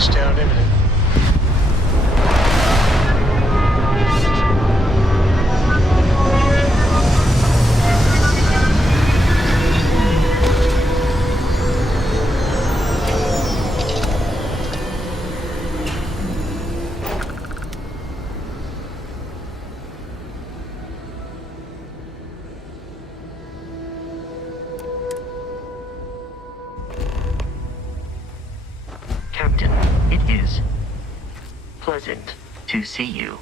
Touchdown imminent. Captain, it is pleasant to see you.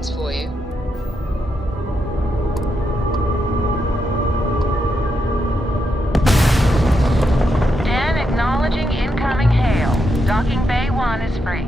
things for you. Dan acknowledging incoming hail. Docking Bay 1 is free.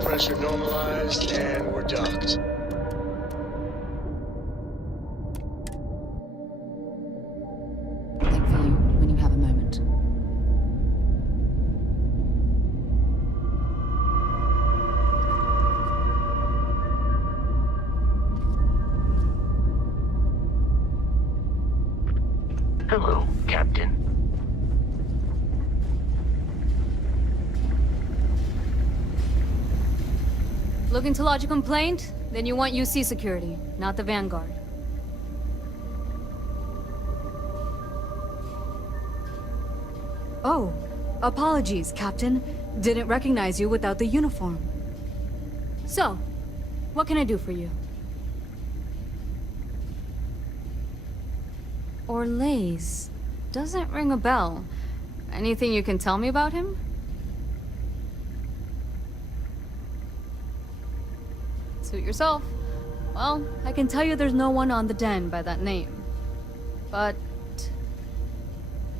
Pressure normalized, and we're docked. Think for you when you have a moment. Hello, Captain. Looking to lodge a complaint? Then you want UC security, not the Vanguard. Oh, apologies, Captain. Didn't recognize you without the uniform. So, what can I do for you? Orlaise. Doesn't ring a bell. Anything you can tell me about him? Suit yourself. Well, I can tell you there's no one on the den by that name. But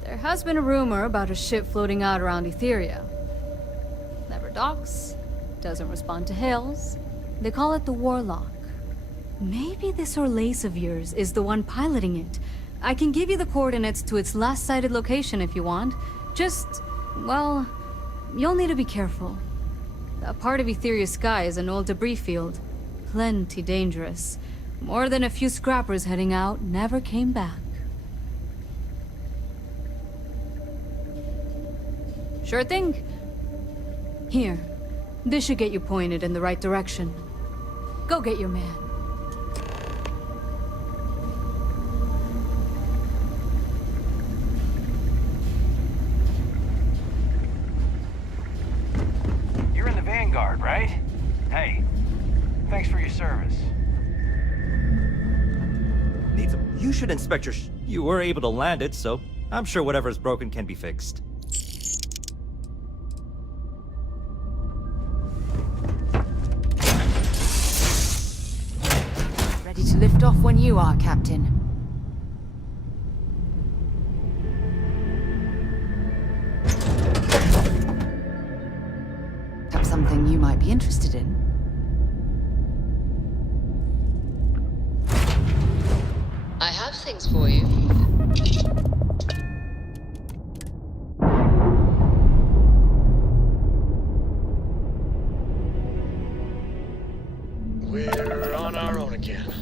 there has been a rumor about a ship floating out around Etheria. Never docks, doesn't respond to hails. They call it the Warlock. Maybe this Orlaise of yours is the one piloting it. I can give you the coordinates to its last sighted location if you want. Just, well, you'll need to be careful. That part of Etheria's sky is an old debris field. Plenty dangerous. More than a few scrappers heading out never came back. Sure thing. Here, this should get you pointed in the right direction. Go get your man. You're in the Vanguard, right? Hey, thanks for your service. You should inspect your You were able to land it, so I'm sure whatever's broken can be fixed. Ready to lift off when you are, Captain. Perhaps something you might be interested in. I have things for you. We're on our own again.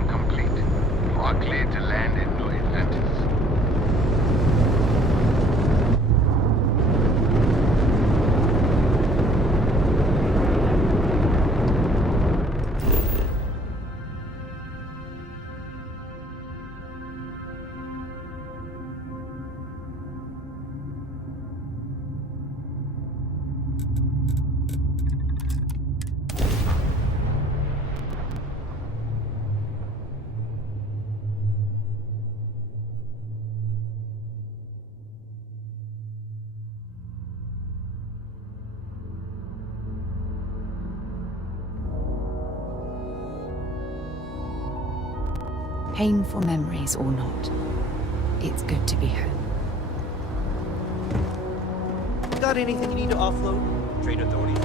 System complete. You are cleared to land in New Atlantis. Painful memories or not, it's good to be home. Got anything you need to offload? Trade authorities.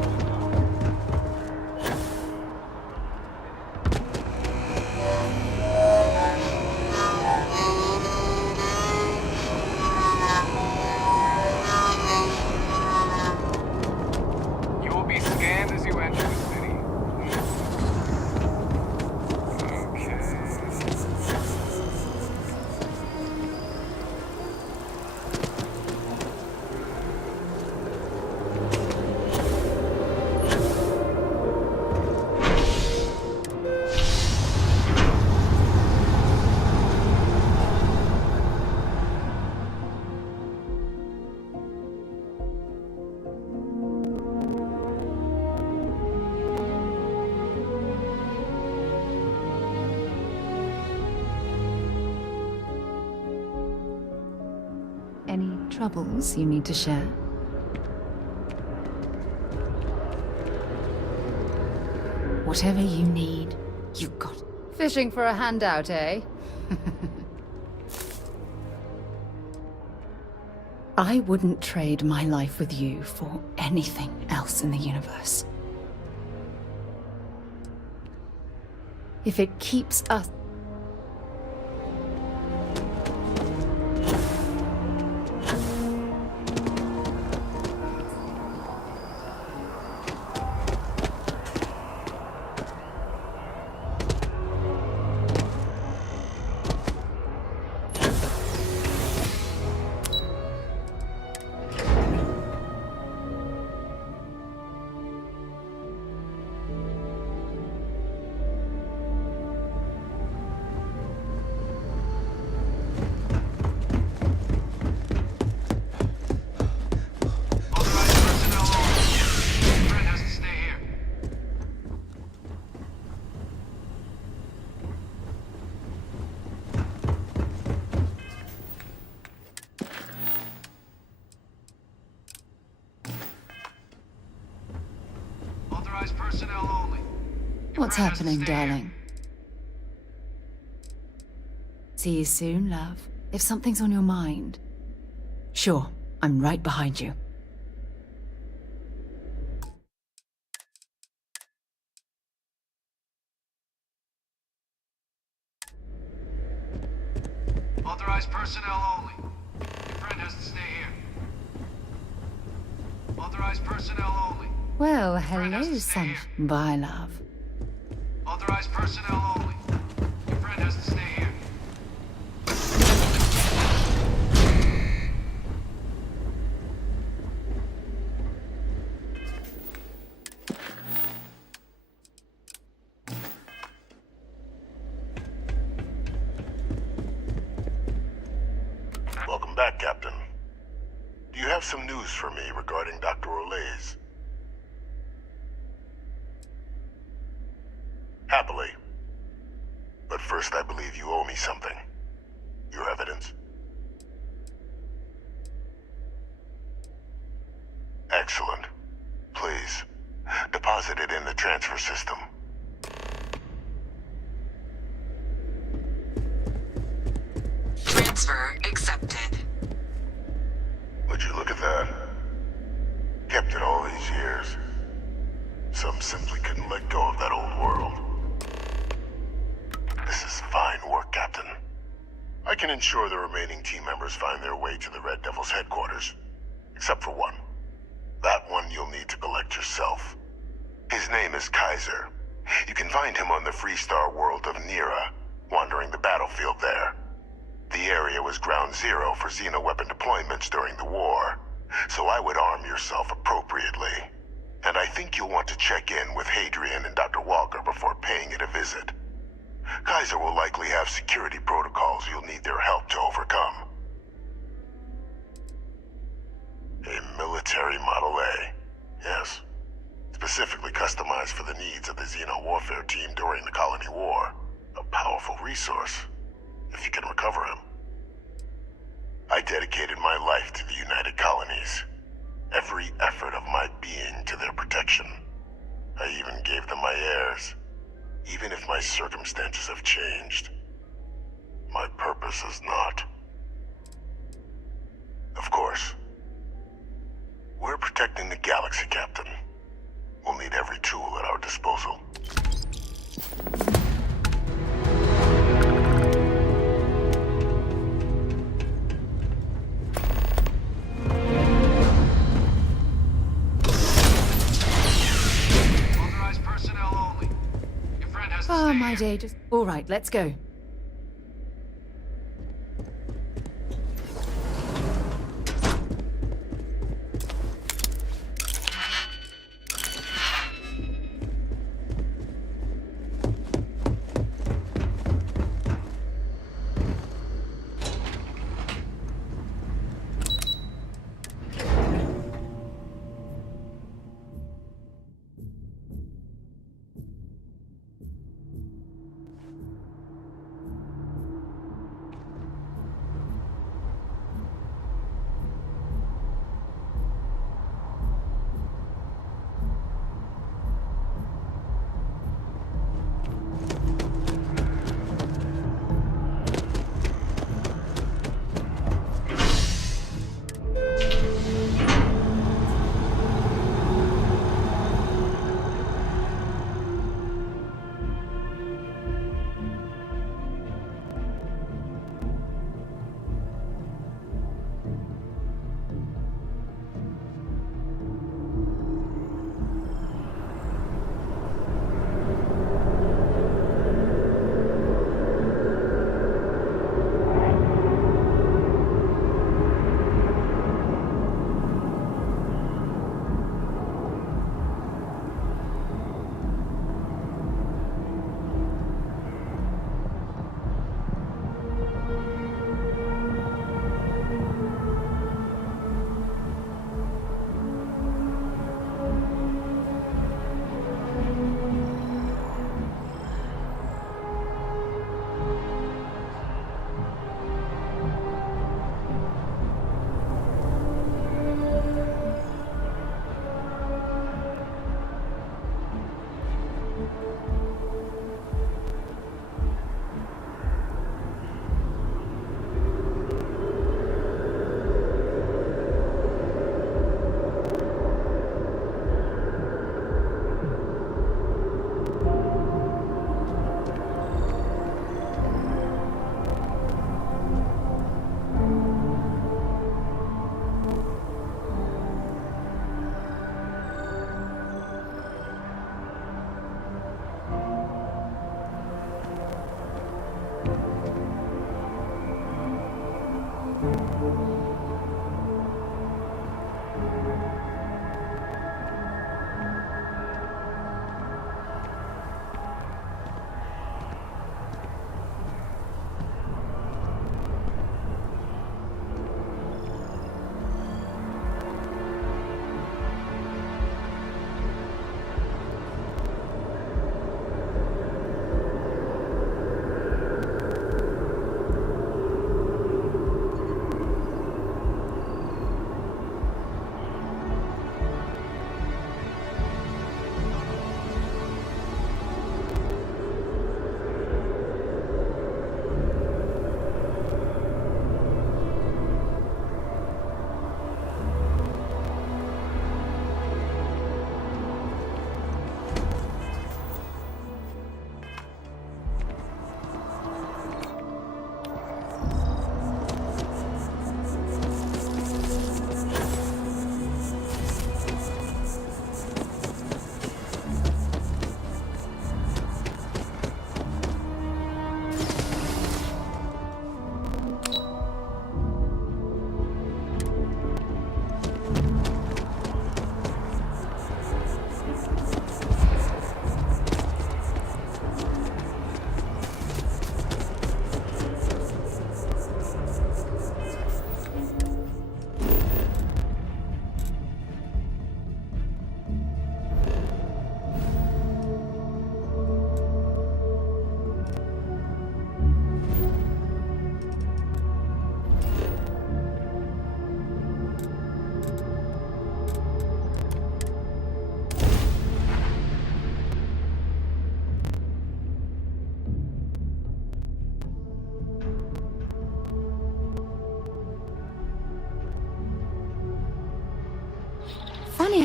You will be scanned as you enter the city. Any troubles you need to share? Whatever you need, you got. Fishing for a handout, eh? I wouldn't trade my life with you for anything else in the universe. If it keeps us... Personnel only. What's happening, darling? See you soon, love. If something's on your mind. Sure, I'm right behind you. Authorized personnel only. Your friend has to stay here. Authorized personnel only. Well, hello, son. Bye, love. Authorized personnel only. Your friend has to stay here. Welcome back, Captain. Do you have some news for me regarding Dr. Olays? Happily. But first, I believe you owe me something. Your evidence. Excellent. Please, deposit it in the transfer system. Transfer accepted. Would you look at that? Kept it all these years. Some simply couldn't let go of that old world. This is fine work, Captain. I can ensure the remaining team members find their way to the Red Devil's headquarters. Except for one. That one you'll need to collect yourself. His name is Kaiser. You can find him on the Freestar world of Nira, wandering the battlefield there. The area was ground zero for xeno-weapon deployments during the war, so I would arm yourself appropriately. And I think you'll want to check in with Hadrian and Dr. Walker before paying it a visit. Kaiser will likely have security protocols you'll need their help to overcome. A military Model A, yes. Specifically customized for the needs of the Xeno warfare team during the Colony War. A powerful resource, if you can recover him. I dedicated my life to the United Colonies. Every effort of my being to their protection. I even gave them my heirs. Even if my circumstances have changed, my purpose has not. Of course, we're protecting the galaxy, Captain. We'll need every tool at our disposal. Authorized personnel only. Your friend has to Oh, stay my here. day just... All right, let's go.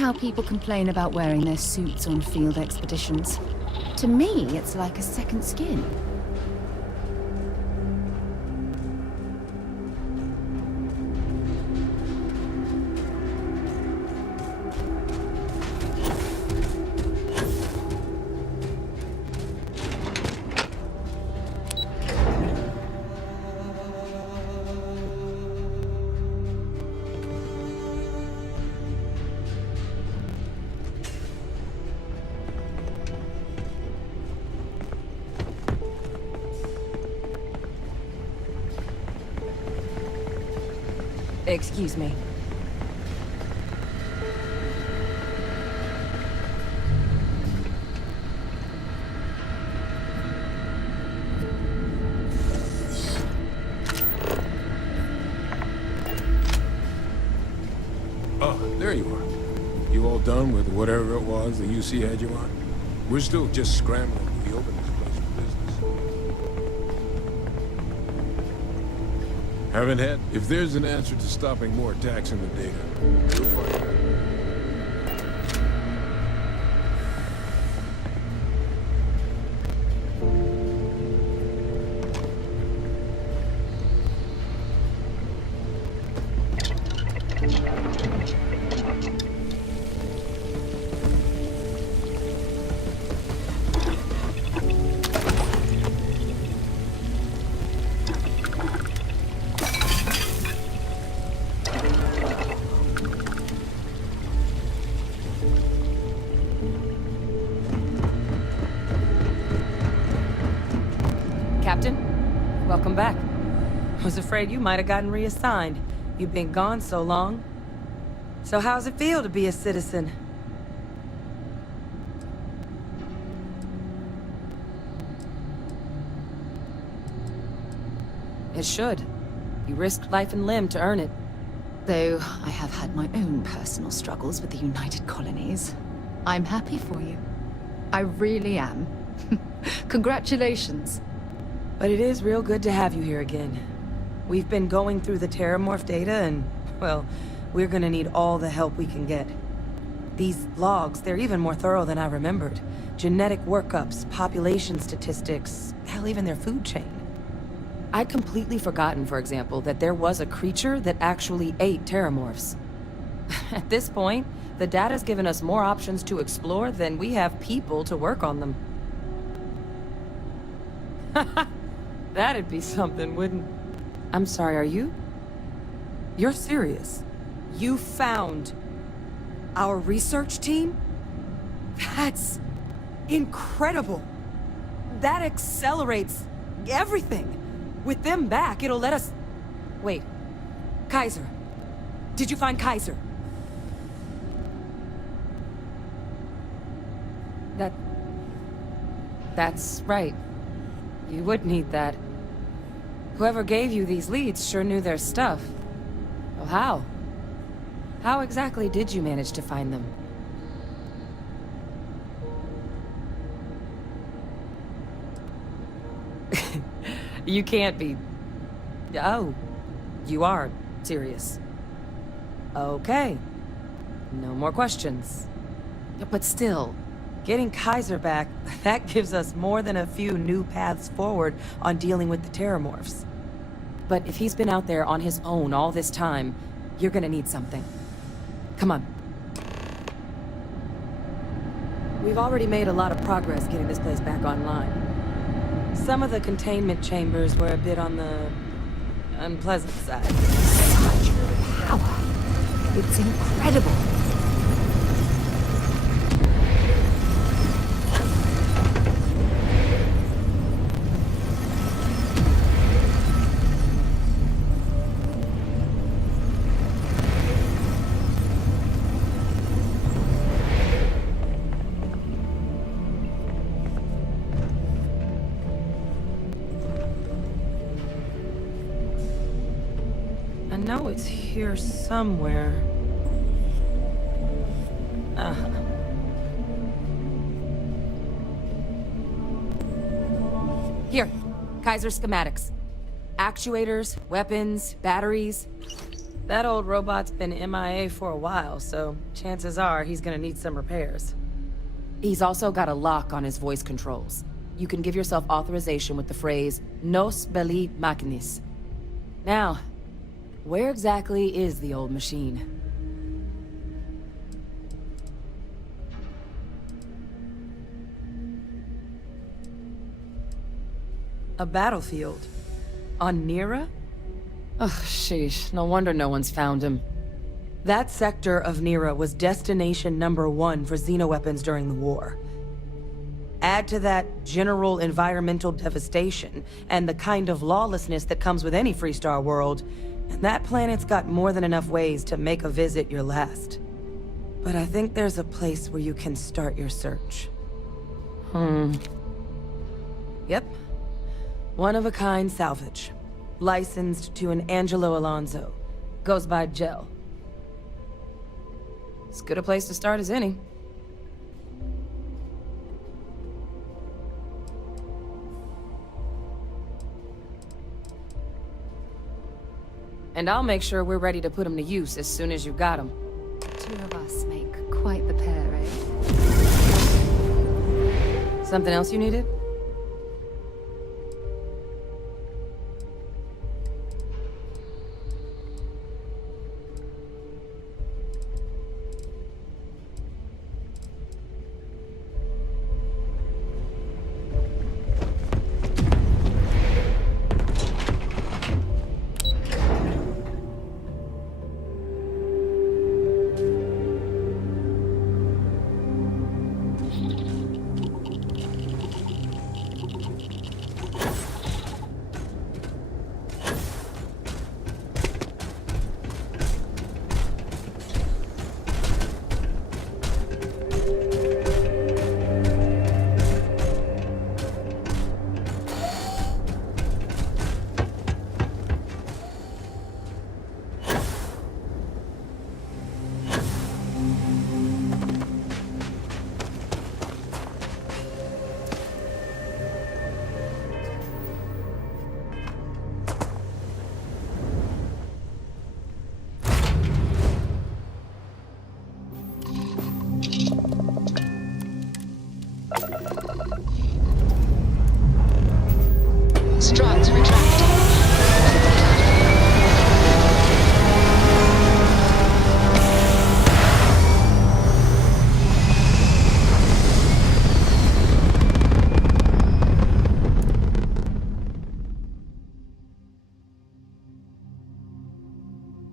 how people complain about wearing their suits on field expeditions. To me, it's like a second skin. Excuse me. Oh, there you are. You all done with whatever it was the UC had you on? We're still just scrambling to open this place for business. Haven't had. If there's an answer to stopping more attacks in the data, we'll find out. Captain, welcome back. I was afraid you might have gotten reassigned. You've been gone so long. So how's it feel to be a citizen? It should. You risked life and limb to earn it. Though I have had my own personal struggles with the United Colonies. I'm happy for you. I really am. Congratulations. But it is real good to have you here again. We've been going through the Terramorph data and, well, we're gonna need all the help we can get. These logs, they're even more thorough than I remembered. Genetic workups, population statistics, hell, even their food chain. I'd completely forgotten, for example, that there was a creature that actually ate Terramorphs. At this point, the data's given us more options to explore than we have people to work on them. That'd be something, wouldn't... I'm sorry, are you? You're serious? You found our research team? That's incredible. That accelerates everything. With them back, it'll let us... Wait. Kaiser. Did you find Kaiser? That's right. You would need that. Whoever gave you these leads sure knew their stuff. Well, how? How exactly did you manage to find them? You can't be... Oh, you are serious. Okay. No more questions. But still, getting Kaiser back, that gives us more than a few new paths forward on dealing with the Terramorphs. But if he's been out there on his own all this time, you're gonna need something. Come on. We've already made a lot of progress getting this place back online. Some of the containment chambers were a bit on the unpleasant side. Such power. It's incredible. I know it's here somewhere. Here, Kaiser schematics. Actuators, weapons, batteries. That old robot's been MIA for a while, so chances are he's gonna need some repairs. He's also got a lock on his voice controls. You can give yourself authorization with the phrase, Nos belli machinis. Now, where exactly is the old machine? A battlefield. On Nira? Ugh, sheesh. No wonder no one's found him. That sector of Nira was destination #1 for xenoweapons during the war. Add to that general environmental devastation and the kind of lawlessness that comes with any Freestar world, and that planet's got more than enough ways to make a visit your last. But I think there's a place where you can start your search. Yep. One-of-a-kind salvage. Licensed to an Angelo Alonso. Goes by Gel. As good a place to start as any. And I'll make sure we're ready to put him to use as soon as you've got him. Two of us make quite the pair, eh? Something else you needed? Struts retracting.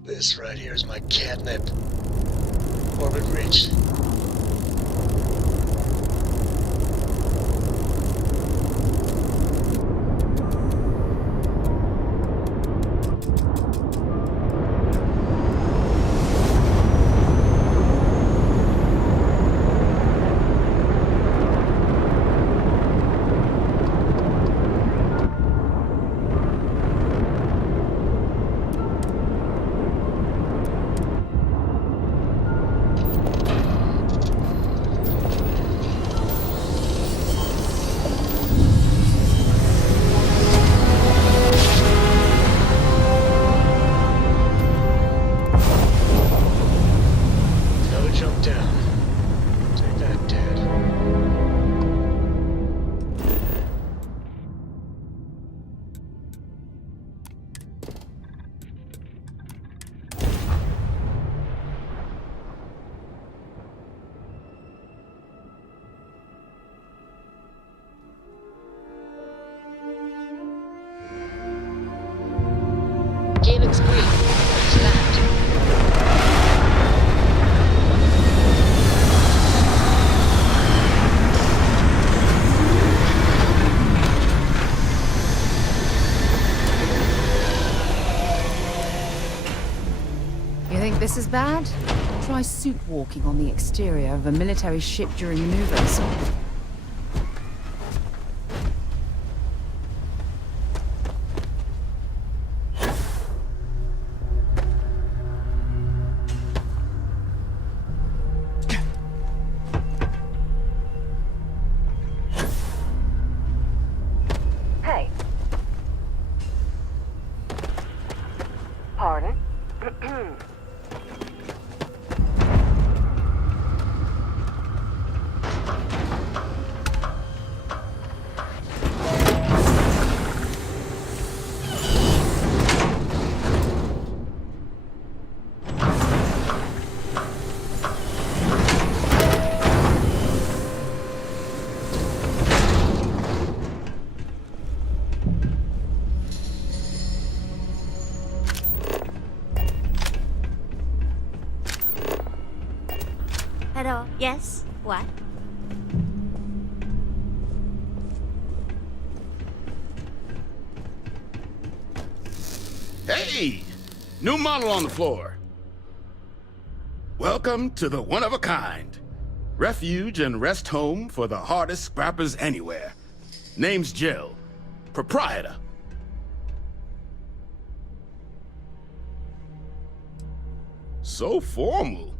This right here is my catnip. Orbit reached. Game looks green. Let's land. You think this is bad? Try suit walking on the exterior of a military ship during maneuvers. Hey. Pardon? Hello, yes? What? Hey! New model on the floor. Welcome to the one-of-a-kind. Refuge and rest home for the hardest scrappers anywhere. Name's Jill. Proprietor. So formal.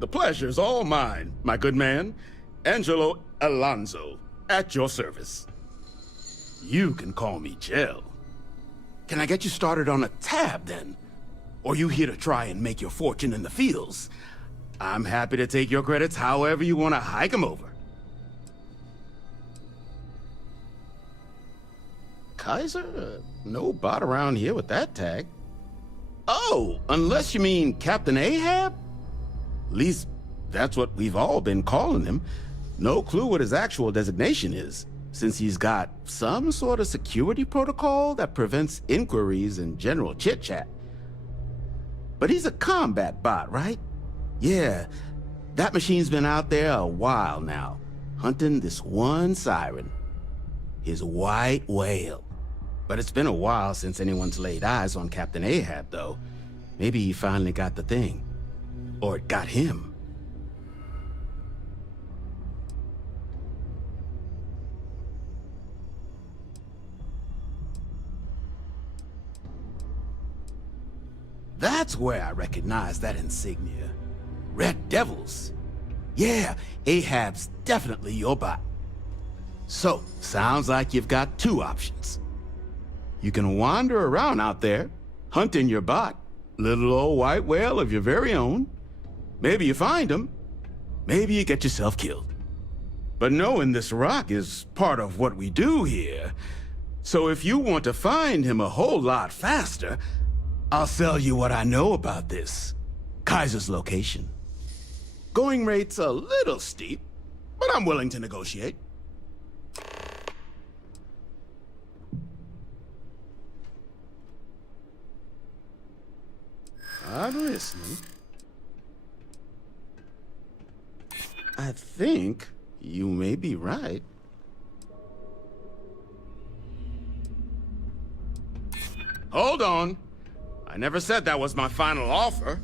The pleasure's all mine, my good man. Angelo Alonso, at your service. You can call me Jill. Can I get you started on a tab, then? Or you here to try and make your fortune in the fields? I'm happy to take your credits however you want to hike them over. Kaiser? No bot around here with that tag. Oh, unless you mean Captain Ahab? At least, that's what we've all been calling him. No clue what his actual designation is, since he's got some sort of security protocol that prevents inquiries and general chit-chat. But he's a combat bot, right? Yeah, that machine's been out there a while now, hunting this one siren. His white whale. But it's been a while since anyone's laid eyes on Captain Ahab, though. Maybe he finally got the thing. Or it got him. That's where I recognize that insignia. Red Devils. Yeah, Ahab's definitely your bot. So, sounds like you've got two options. You can wander around out there, hunting your bot, little old white whale of your very own. Maybe you find him, maybe you get yourself killed. But knowing this rock is part of what we do here. So if you want to find him a whole lot faster, I'll sell you what I know about this. Kaiser's location. Going rate's a little steep, but I'm willing to negotiate. I'm listening. I think you may be right. Hold on. I never said that was my final offer.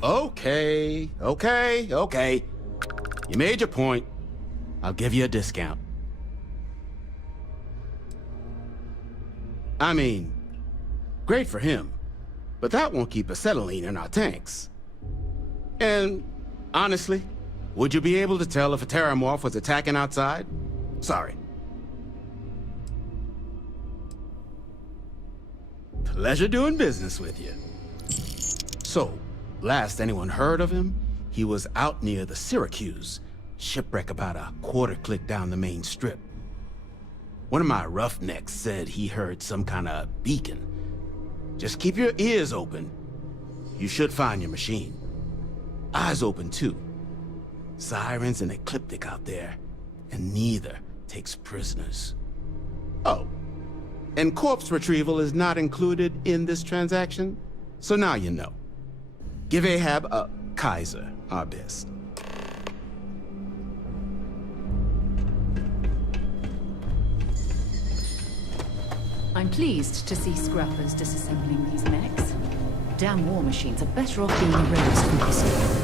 Okay. You made your point. I'll give you a discount. I mean, great for him, but that won't keep acetylene in our tanks. And honestly, would you be able to tell if a Terramorph was attacking outside? Sorry. Pleasure doing business with you. So, last anyone heard of him, he was out near the Syracuse, shipwreck about a quarter-click down the main strip. One of my roughnecks said he heard some kind of beacon. Just keep your ears open. You should find your machine. Eyes open, too. Sirens and Ecliptic out there, and neither takes prisoners. Oh, and corpse retrieval is not included in this transaction, so now you know. Give Ahab a Kaiser our best. I'm pleased to see scrappers disassembling these mechs. Damn war machines are better off being erased from history.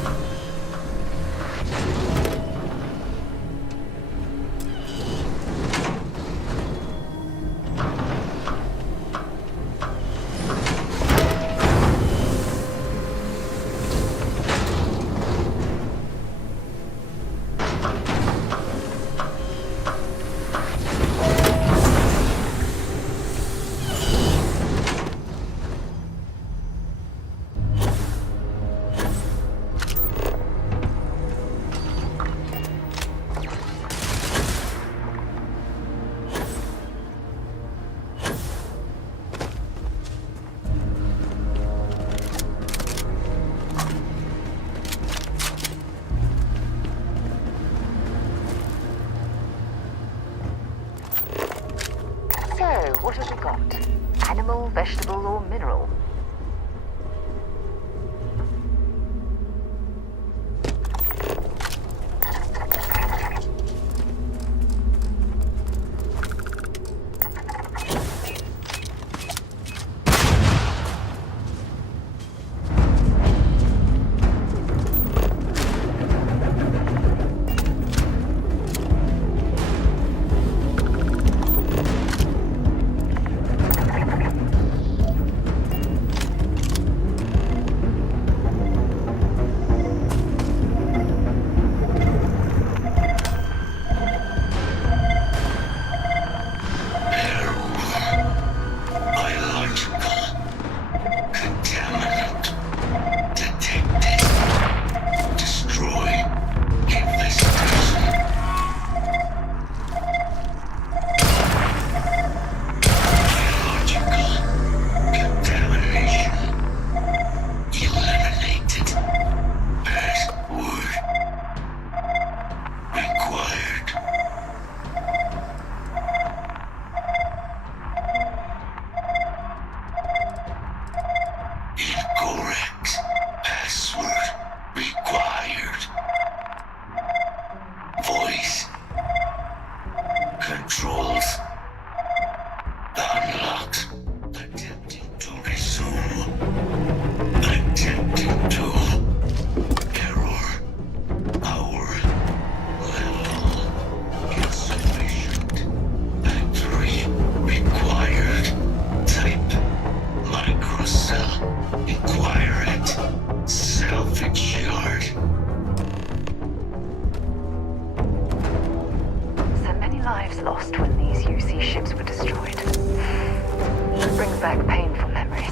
animal, vegetable, or mineral. Lost when these UC ships were destroyed. It brings back painful memories.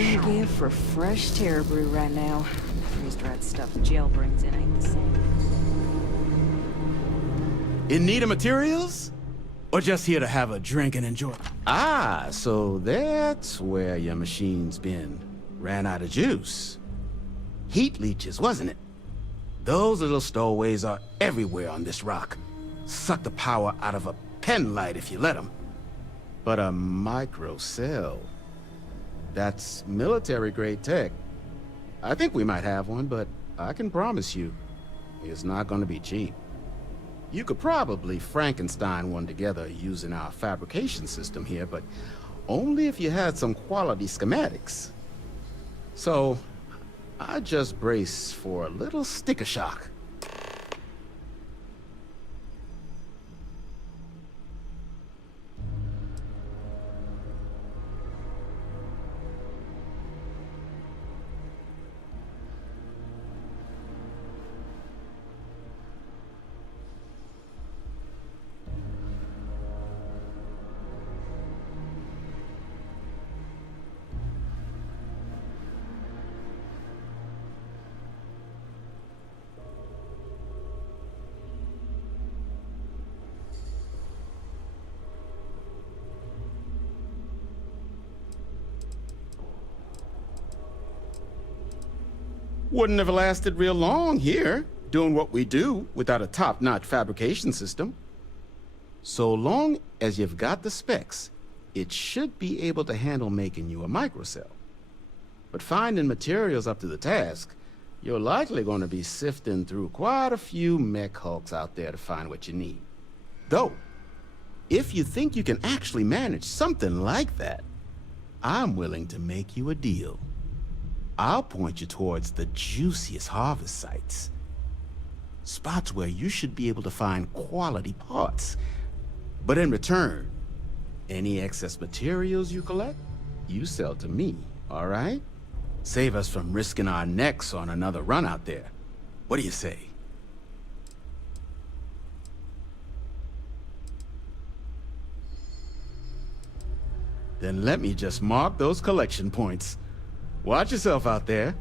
wouldn't give for fresh terror brew right now. Freeze-dried stuff jail brings in ain't the same. In need of materials? Or just here to have a drink and enjoy? Ah, so that's where your machine's been. Ran out of juice. Heat leeches, wasn't it? Those little stowaways are everywhere on this rock. Suck the power out of a pen light if you let them. But a micro cell, that's military-grade tech. I think we might have one, but I can promise you, it's not gonna be cheap. You could probably Frankenstein one together using our fabrication system here, but only if you had some quality schematics. So, I just brace for a little sticker shock. Wouldn't have lasted real long here, doing what we do without a top-notch fabrication system. So long as you've got the specs, it should be able to handle making you a microcell. But finding materials up to the task, you're likely going to be sifting through quite a few mech hulks out there to find what you need. Though, if you think you can actually manage something like that, I'm willing to make you a deal. I'll point you towards the juiciest harvest sites. Spots where you should be able to find quality parts. But in return, any excess materials you collect, you sell to me, all right? Save us from risking our necks on another run out there. What do you say? Then let me just mark those collection points. Watch yourself out there.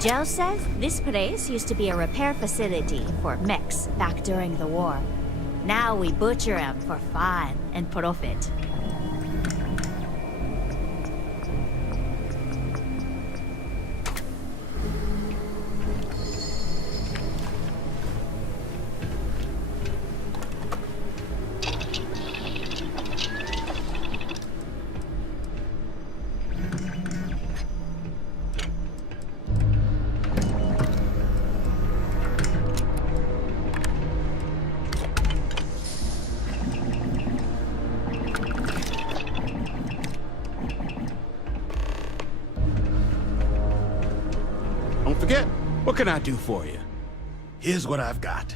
Joe says this place used to be a repair facility for mechs back during the war. Now we butcher them for fun and profit. Don't forget, what can I do for you? Here's what I've got.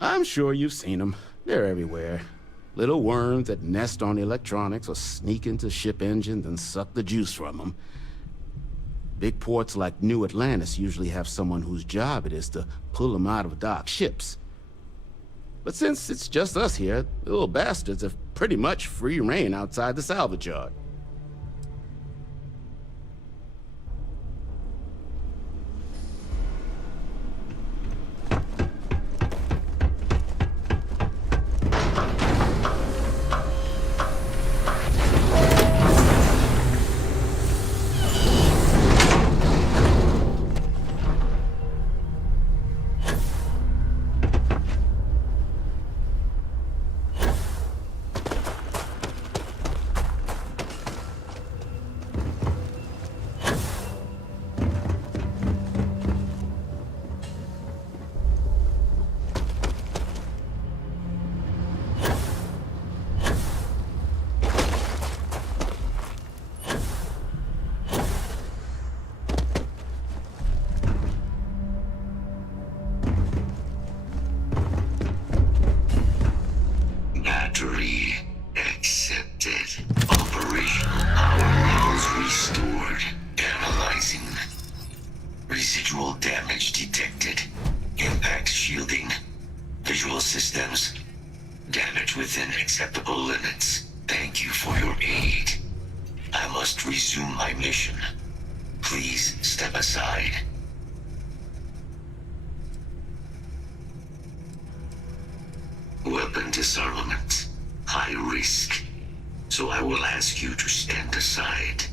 I'm sure you've seen them. They're everywhere. Little worms that nest on electronics or sneak into ship engines and suck the juice from them. Big ports like New Atlantis usually have someone whose job it is to pull them out of docked ships. But since it's just us here, the little bastards have pretty much free reign outside the salvage yard. Battery accepted. Operational power levels restored. Analyzing. Residual damage detected. Impact shielding. Visual systems. Damage within acceptable limits. Thank you for your aid. I must resume my mission. Please step aside. Weapon disarmament. High risk. So I will ask you to stand aside.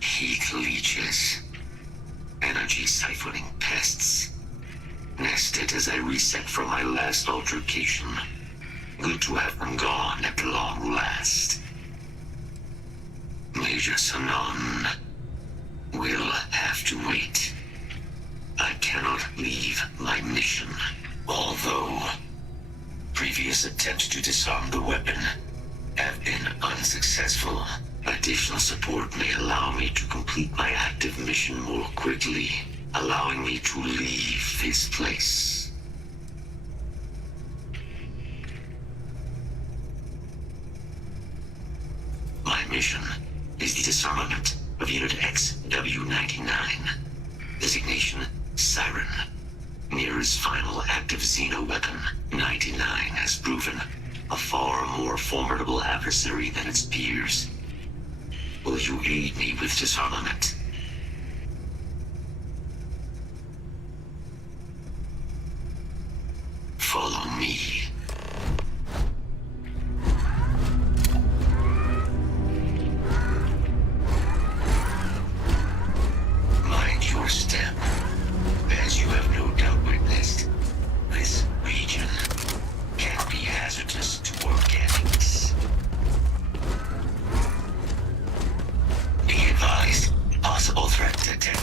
Heat leeches. Energy siphoning pests. Nested as I reset from my last altercation. Good to have them gone at long last. Major Sanon will have to wait. I cannot leave my mission, although previous attempts to disarm the weapon have been unsuccessful. Additional support may allow me to complete my active mission more quickly, allowing me to leave this place. My mission is the disarmament of Unit XW-99. Designation Siren. Nearest final active Xeno weapon, 99 has proven a far more formidable adversary than its peers. Will you aid me with disarmament? Follow me. Mind your step. As you have no doubt witnessed, this region can be hazardous to organics. Be advised, possible threat detected.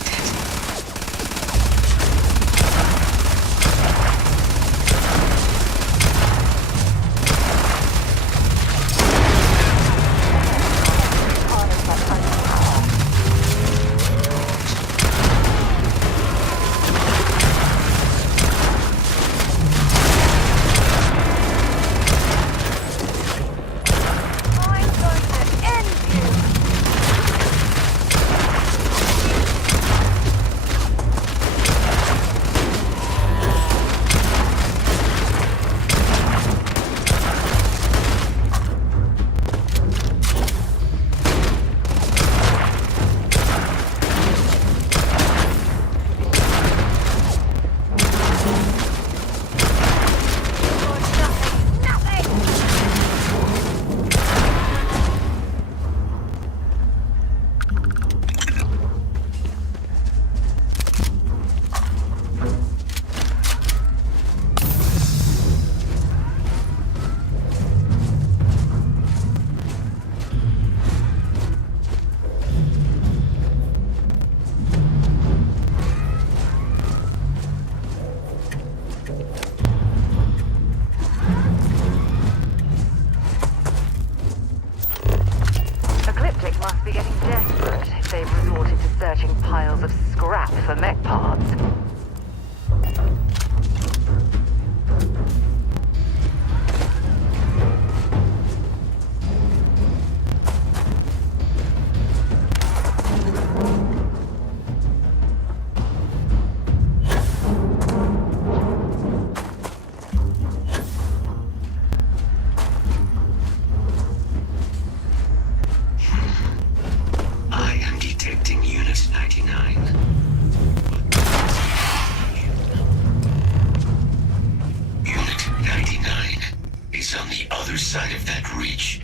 on the other side of that ridge,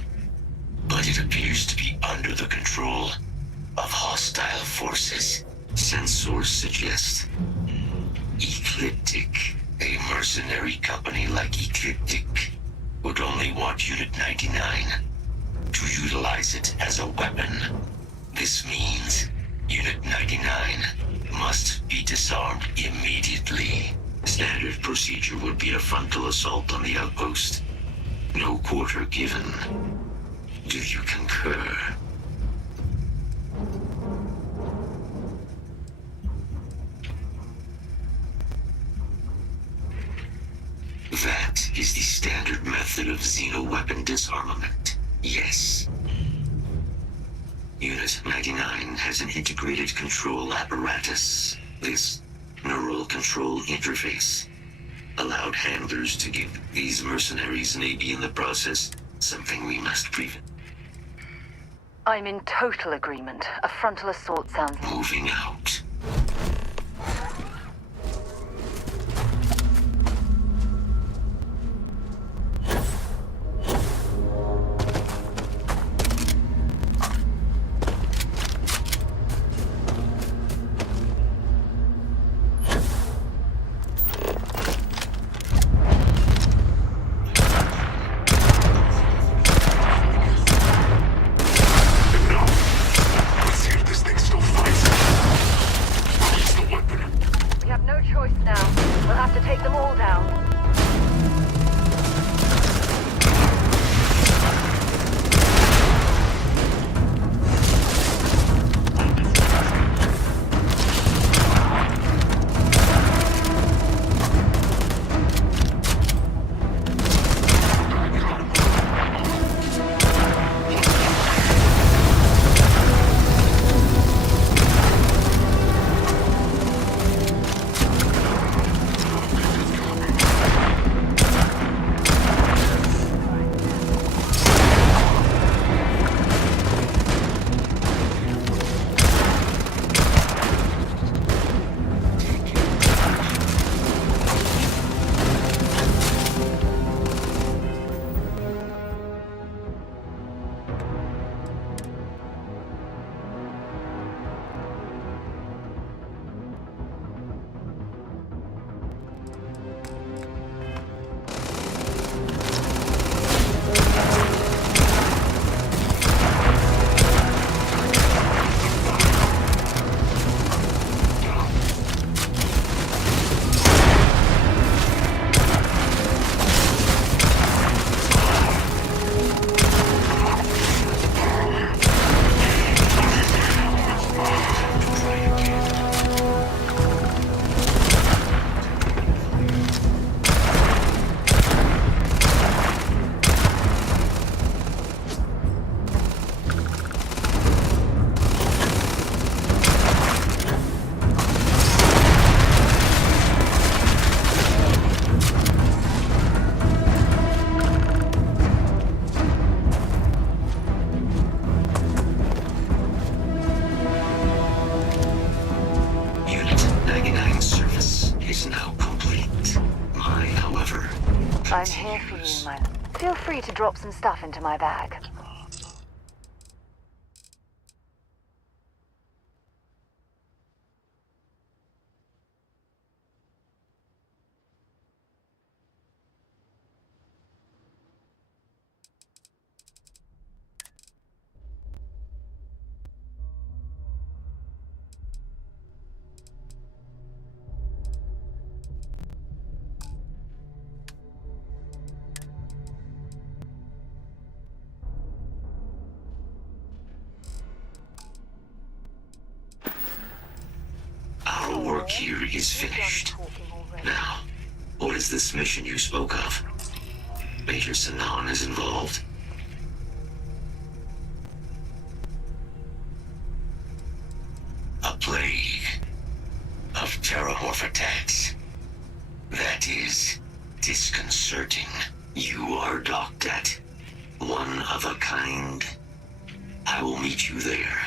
but it appears to be under the control of hostile forces. Sensors suggest Ecliptic, a mercenary company like Ecliptic, would only want Unit 99 to utilize it as a weapon. This means Unit 99 must be disarmed immediately. Standard procedure would be a frontal assault on the outpost. No quarter given. Do you concur? That is the standard method of xeno-weapon disarmament. Yes. Unit 99 has an integrated control apparatus. This neural control interface allowed handlers to give these mercenaries, maybe in the process, something we must prevent. I'm in total agreement. A frontal assault sounds... Moving out. I'm here for you, man. Feel free to drop some stuff into my bag. Work here is finished. Now, what is this mission you spoke of? Major Sanan is involved? A plague of terramorph attacks. That is disconcerting. You are docked at one of a kind. I will meet you there.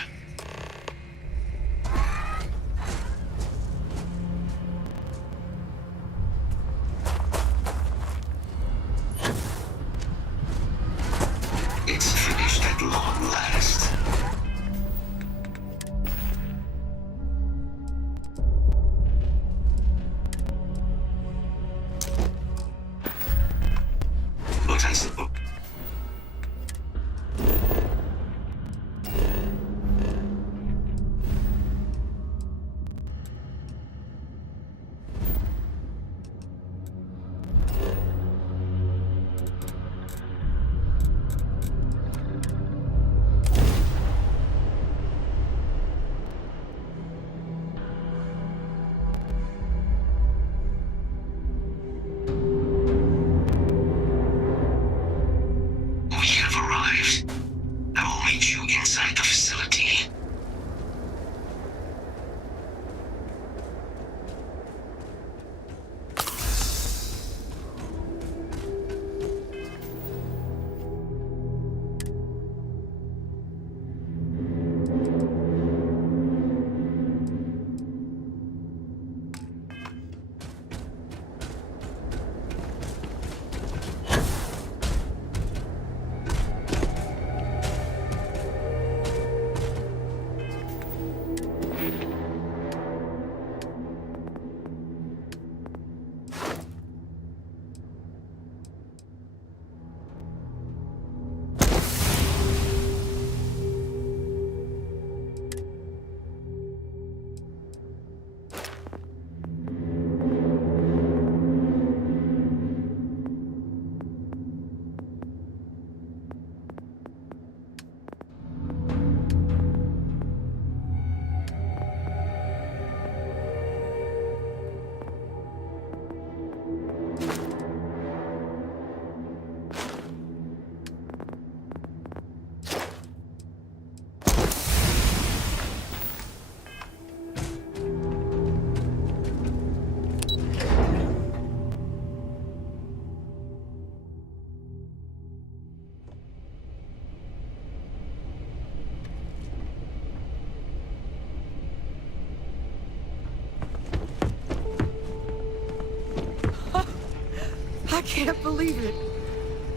can't believe it.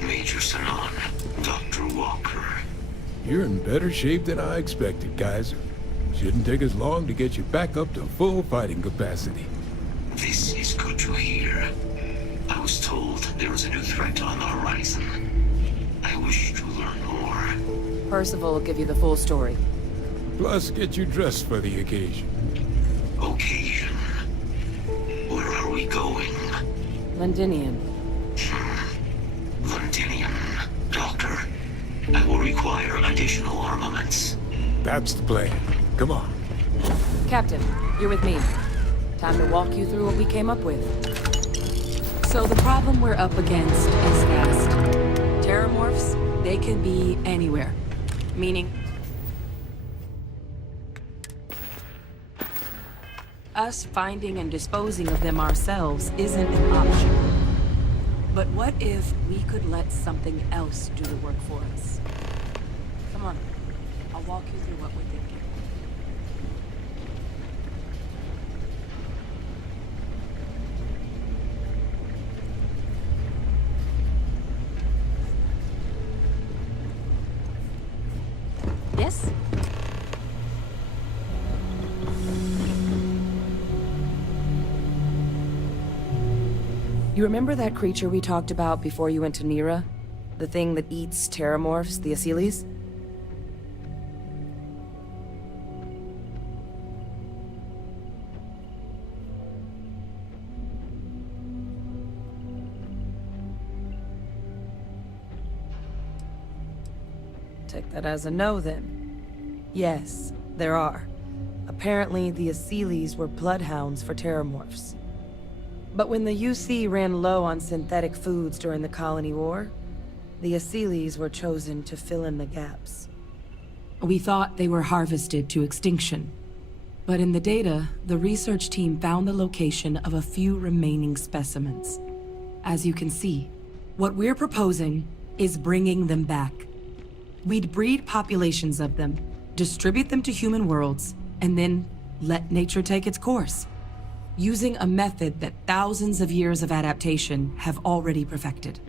Major Sanon, Dr. Walker. You're in better shape than I expected, Kaiser. Shouldn't take us long to get you back up to full fighting capacity. This is good to hear. I was told there was a new threat on the horizon. I wish to learn more. Percival will give you the full story. Plus, get you dressed for the occasion. Occasion? Where are we going? Londinian. Londinian. Doctor, I will require additional armaments. That's the plan. Come on. Captain, you're with me. Time to walk you through what we came up with. So the problem we're up against is vast. Terramorphs, they can be anywhere. Meaning... us finding and disposing of them ourselves isn't an option. But what if we could let something else do the work for us? Come on, I'll walk you through what we're thinking. Yes? You remember that creature we talked about before you went to Nira? The thing that eats terramorphs, the Asyles? Take that as a no, then. Yes, there are. Apparently, the Asyles were bloodhounds for terramorphs. But when the UC ran low on synthetic foods during the Colony War, the Asyles were chosen to fill in the gaps. We thought they were harvested to extinction. But in the data, the research team found the location of a few remaining specimens. As you can see, what we're proposing is bringing them back. We'd breed populations of them, distribute them to human worlds, and then let nature take its course. Using a method that thousands of years of adaptation have already perfected.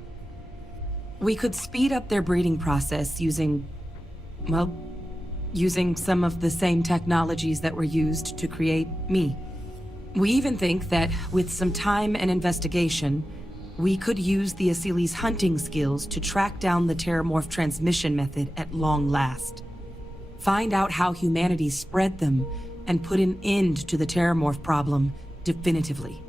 We could speed up their breeding process using some of the same technologies that were used to create me. We even think that with some time and investigation, we could use the Asyles' hunting skills to track down the terramorph transmission method at long last. Find out how humanity spread them and put an end to the terramorph problem definitively.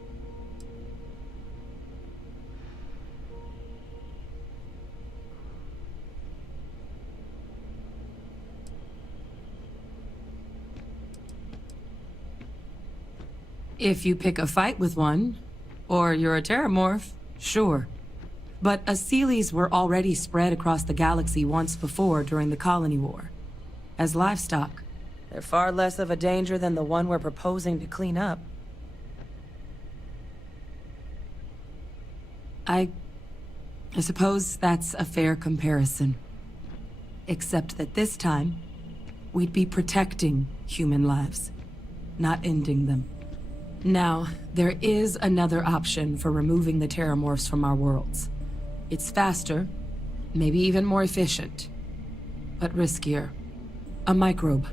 If you pick a fight with one, or you're a terramorph, sure. But Asyles were already spread across the galaxy once before during the Colony War. As livestock. They're far less of a danger than the one we're proposing to clean up. I suppose that's a fair comparison. Except that this time, we'd be protecting human lives, not ending them. Now, there is another option for removing the terramorphs from our worlds. It's faster, maybe even more efficient, but riskier. A microbe.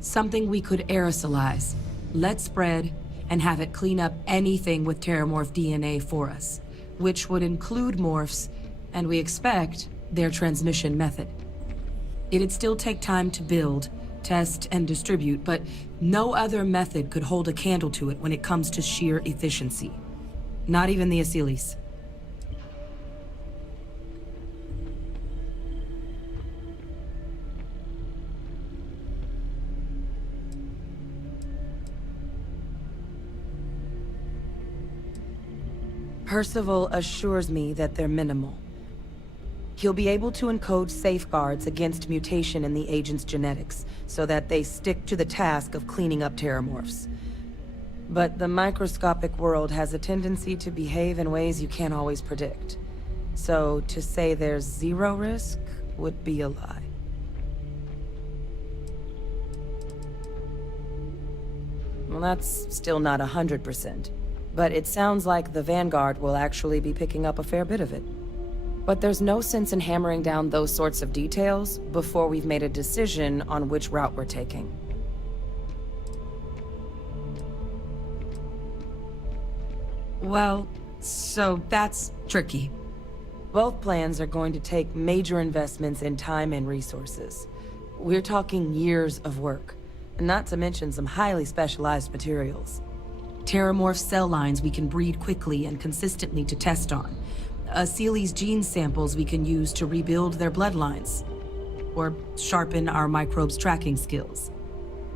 Something we could aerosolize, let spread, and have it clean up anything with terramorph DNA for us, which would include morphs, and we expect their transmission method. It'd still take time to build, test, and distribute, but no other method could hold a candle to it when it comes to sheer efficiency. Not even the Asyles. Percival assures me that they're minimal. He'll be able to encode safeguards against mutation in the agent's genetics, so that they stick to the task of cleaning up terramorphs. But the microscopic world has a tendency to behave in ways you can't always predict. So to say there's zero risk would be a lie. Well, that's still not 100%. but it sounds like the Vanguard will actually be picking up a fair bit of it. But there's no sense in hammering down those sorts of details before we've made a decision on which route we're taking. Well, so that's tricky. Both plans are going to take major investments in time and resources. We're talking years of work, not to mention some highly specialized materials. Terramorph cell lines we can breed quickly and consistently to test on. Seeley's gene samples we can use to rebuild their bloodlines. Or sharpen our microbes tracking skills.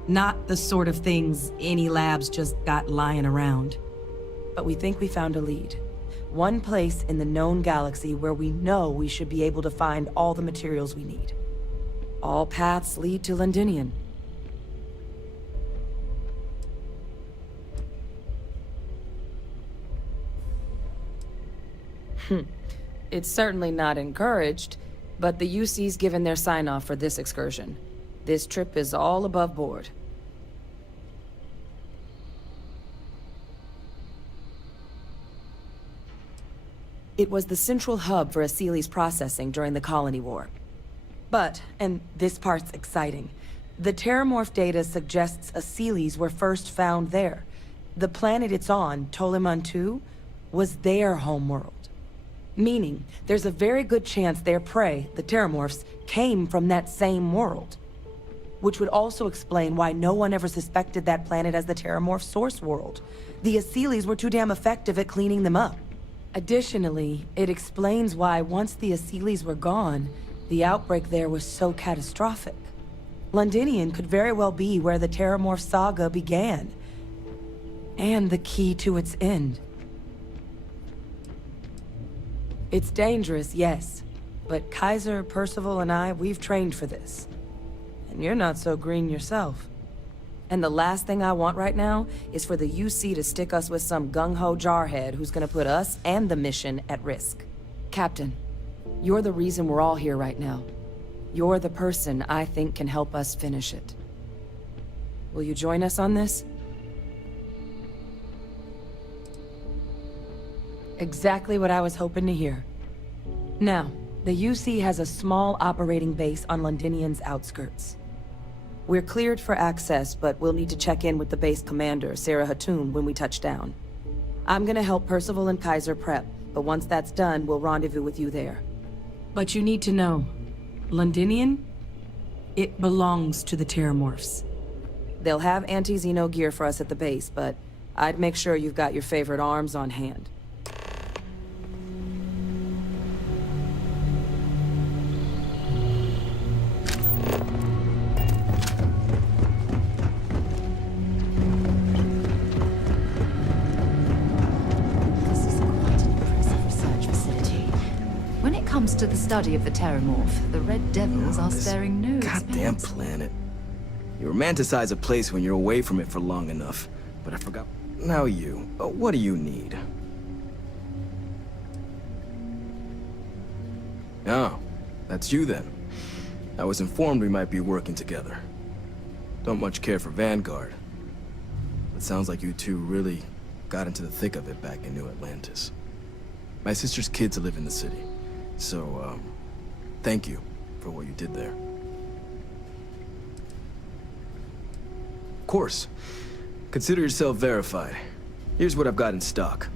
Not the sort of things any labs just got lying around. But we think we found a lead. One place in the known galaxy where we know we should be able to find all the materials we need. All paths lead to Londinian. It's certainly not encouraged, but the UC's given their sign-off for this excursion. This trip is all above board. It was the central hub for Seeley's processing during the Colony War. But, and this part's exciting, the Terramorph data suggests Seeley's were first found there. The planet it's on, Toliman 2, was their homeworld. Meaning, there's a very good chance their prey, the Terramorphs, came from that same world. Which would also explain why no one ever suspected that planet as the Terramorph source world. The Seeley's were too damn effective at cleaning them up. Additionally, it explains why once the Seeley's were gone, the outbreak there was so catastrophic. Londinian could very well be where the Terramorph saga began. And the key to its end. It's dangerous, yes. But Kaiser, Percival, and I, we've trained for this. And you're not so green yourself. And the last thing I want right now is for the UC to stick us with some gung-ho jarhead who's gonna put us and the mission at risk. Captain, you're the reason we're all here right now. You're the person I think can help us finish it. Will you join us on this? Exactly what I was hoping to hear. Now, the UC has a small operating base on Londinian's outskirts. We're cleared for access, but we'll need to check in with the base commander, Sarah Hatoum, when we touch down. I'm gonna help Percival and Kaiser prep, but once that's done, we'll rendezvous with you there. But you need to know, Londinian? It belongs to the Terramorphs. They'll have anti-Xeno gear for us at the base, but I'd make sure you've got your favorite arms on hand. To the study of the Terramorph, the Red Devils are sparing no goddamn planet. You romanticize a place when you're away from it for long enough, but I forgot. Now what do you need? Oh, that's you then. I was informed we might be working together. Don't much care for Vanguard. It sounds like you two really got into the thick of it back in New Atlantis. My sister's kids live in the city. So, thank you for what you did there. Of course. Consider yourself verified. Here's what I've got in stock.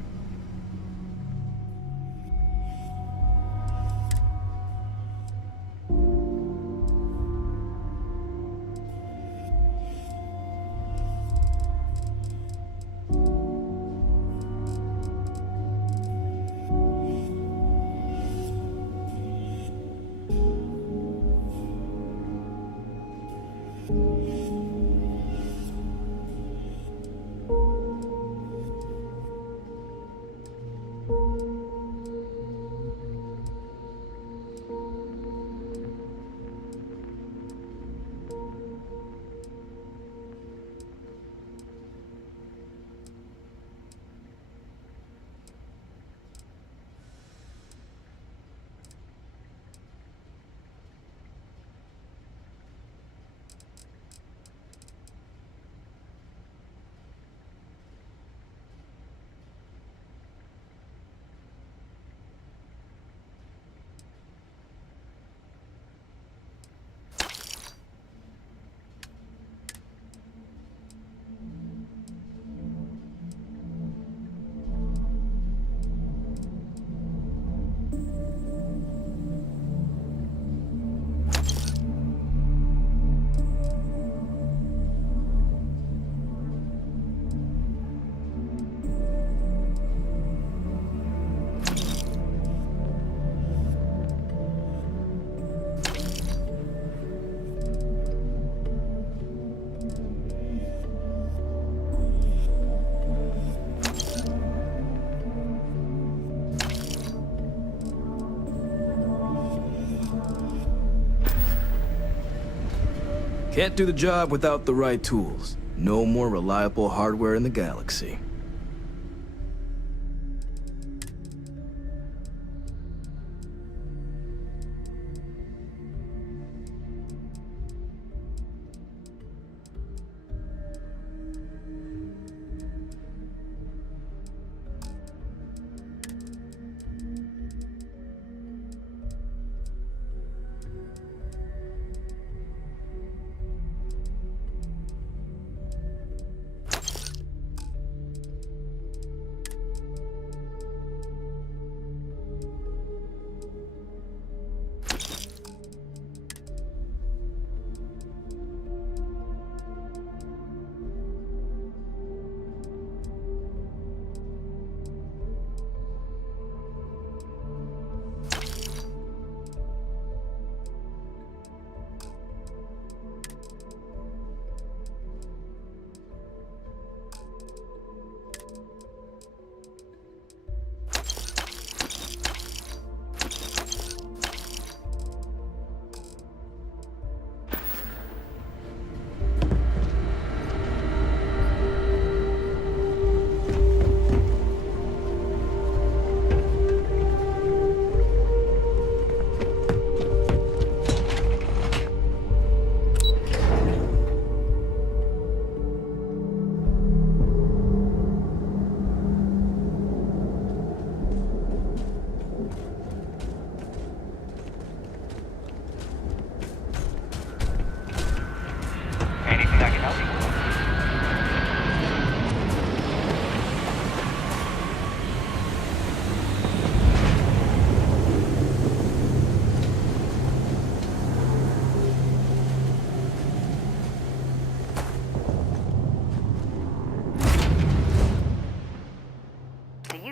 Can't do the job without the right tools. No more reliable hardware in the galaxy.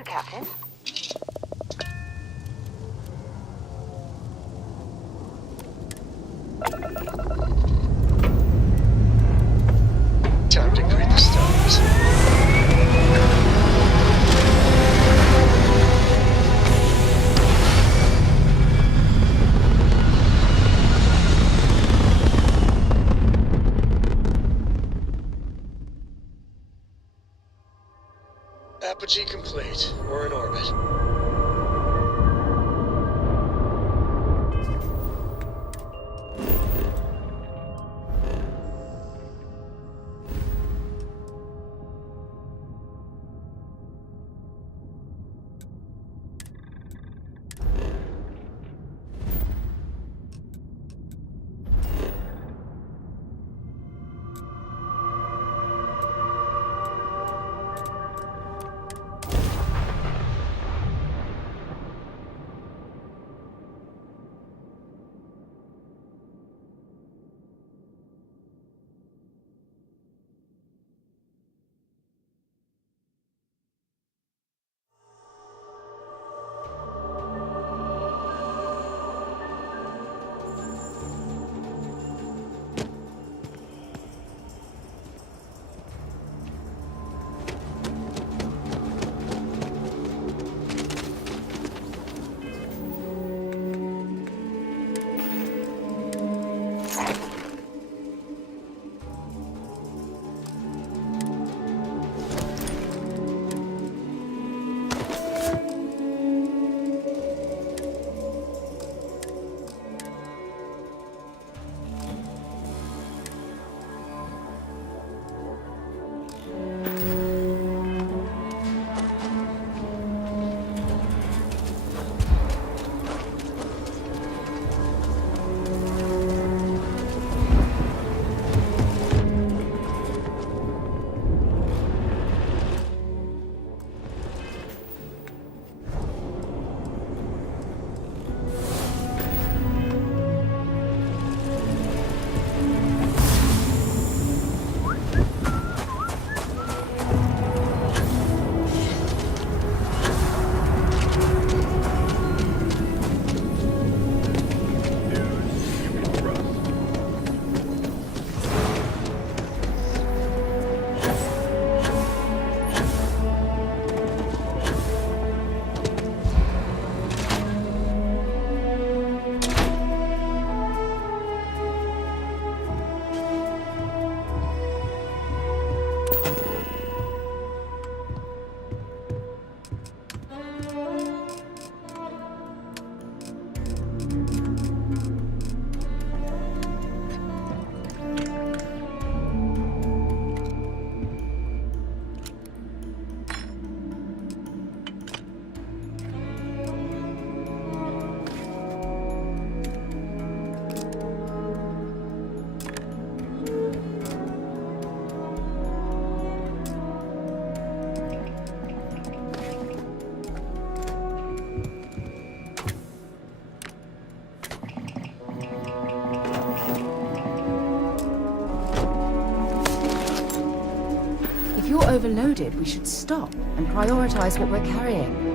Captain. Time to greet the stars. Apogee complete. We're in orbit. overloaded, we should stop and prioritize what we're carrying.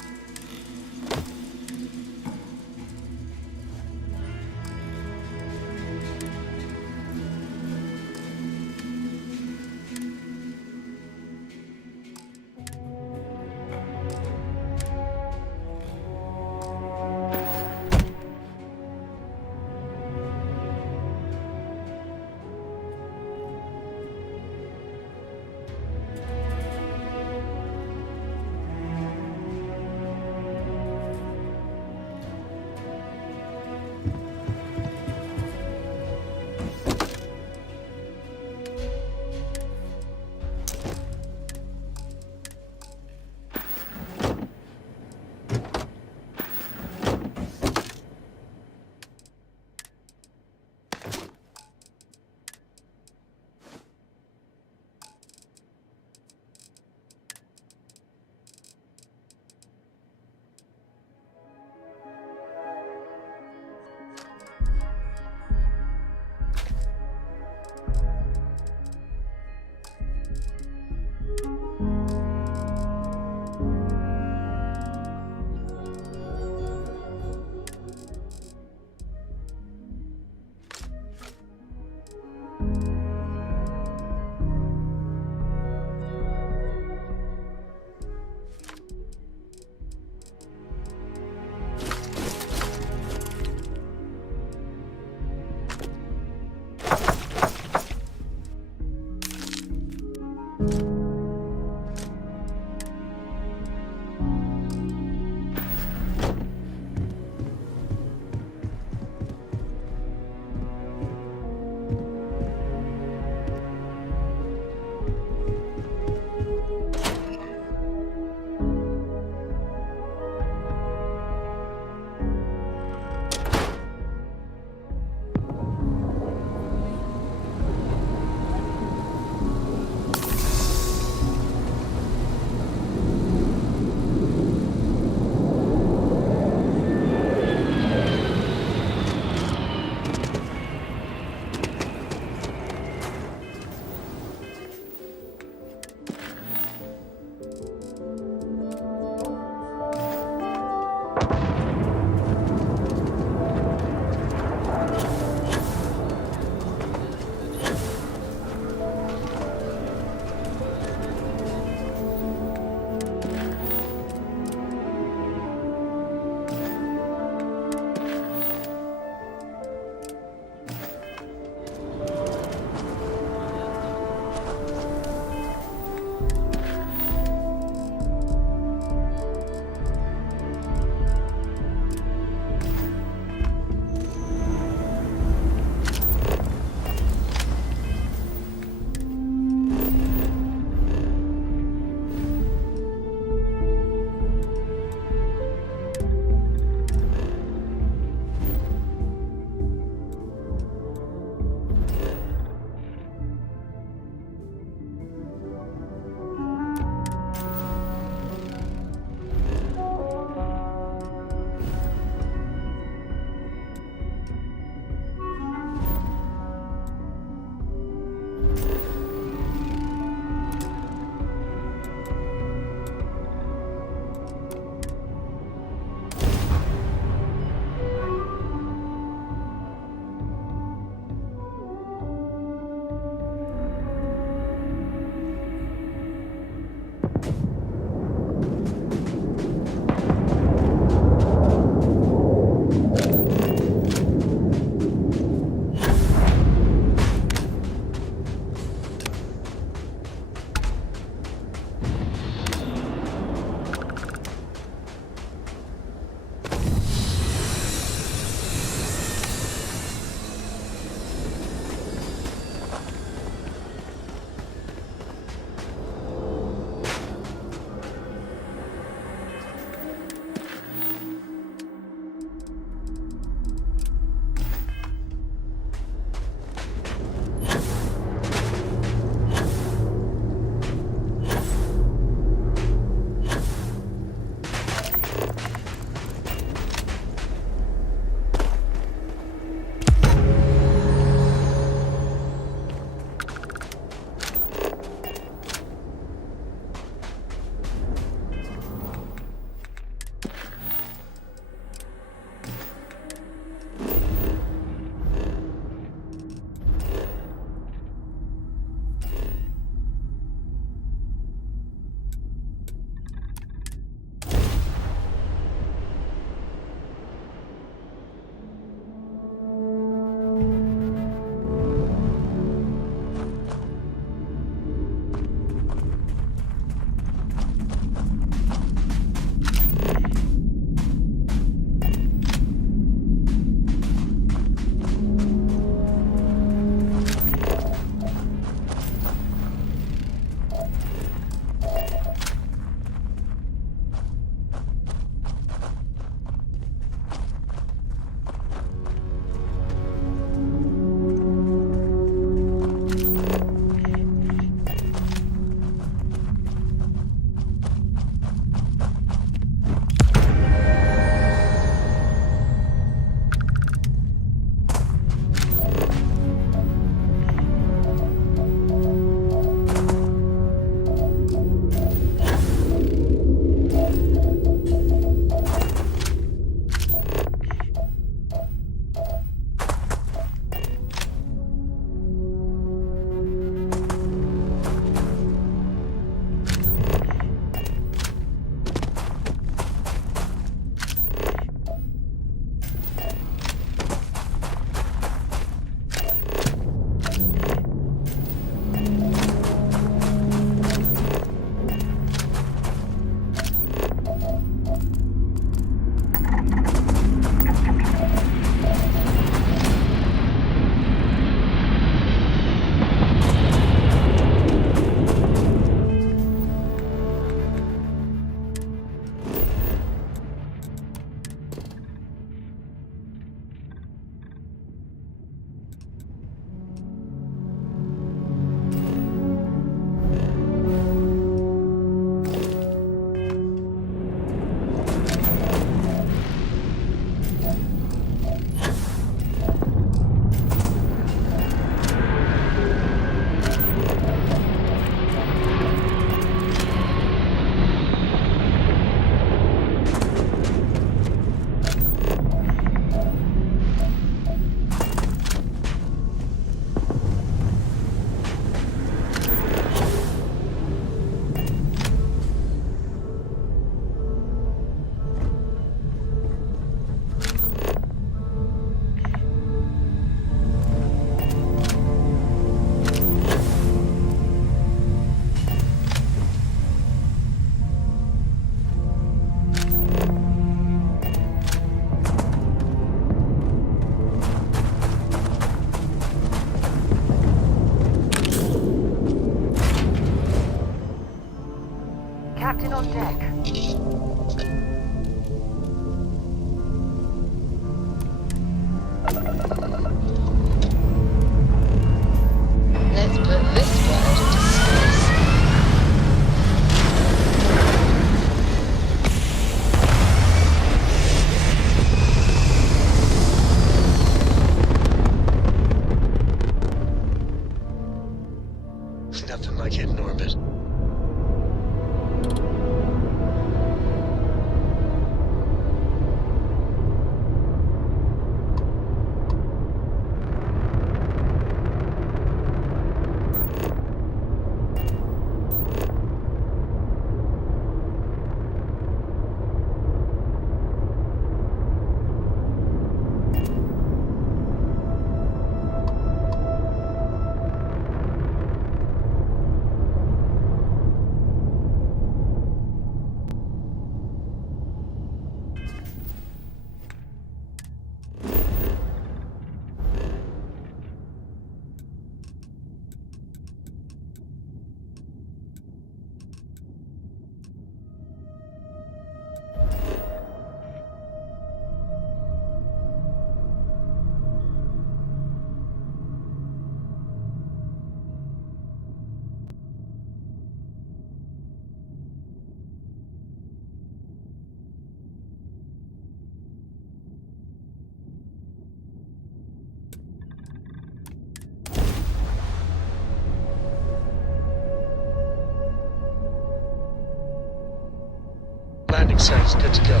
Sounds good to go.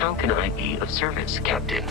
How can I be of service, Captain?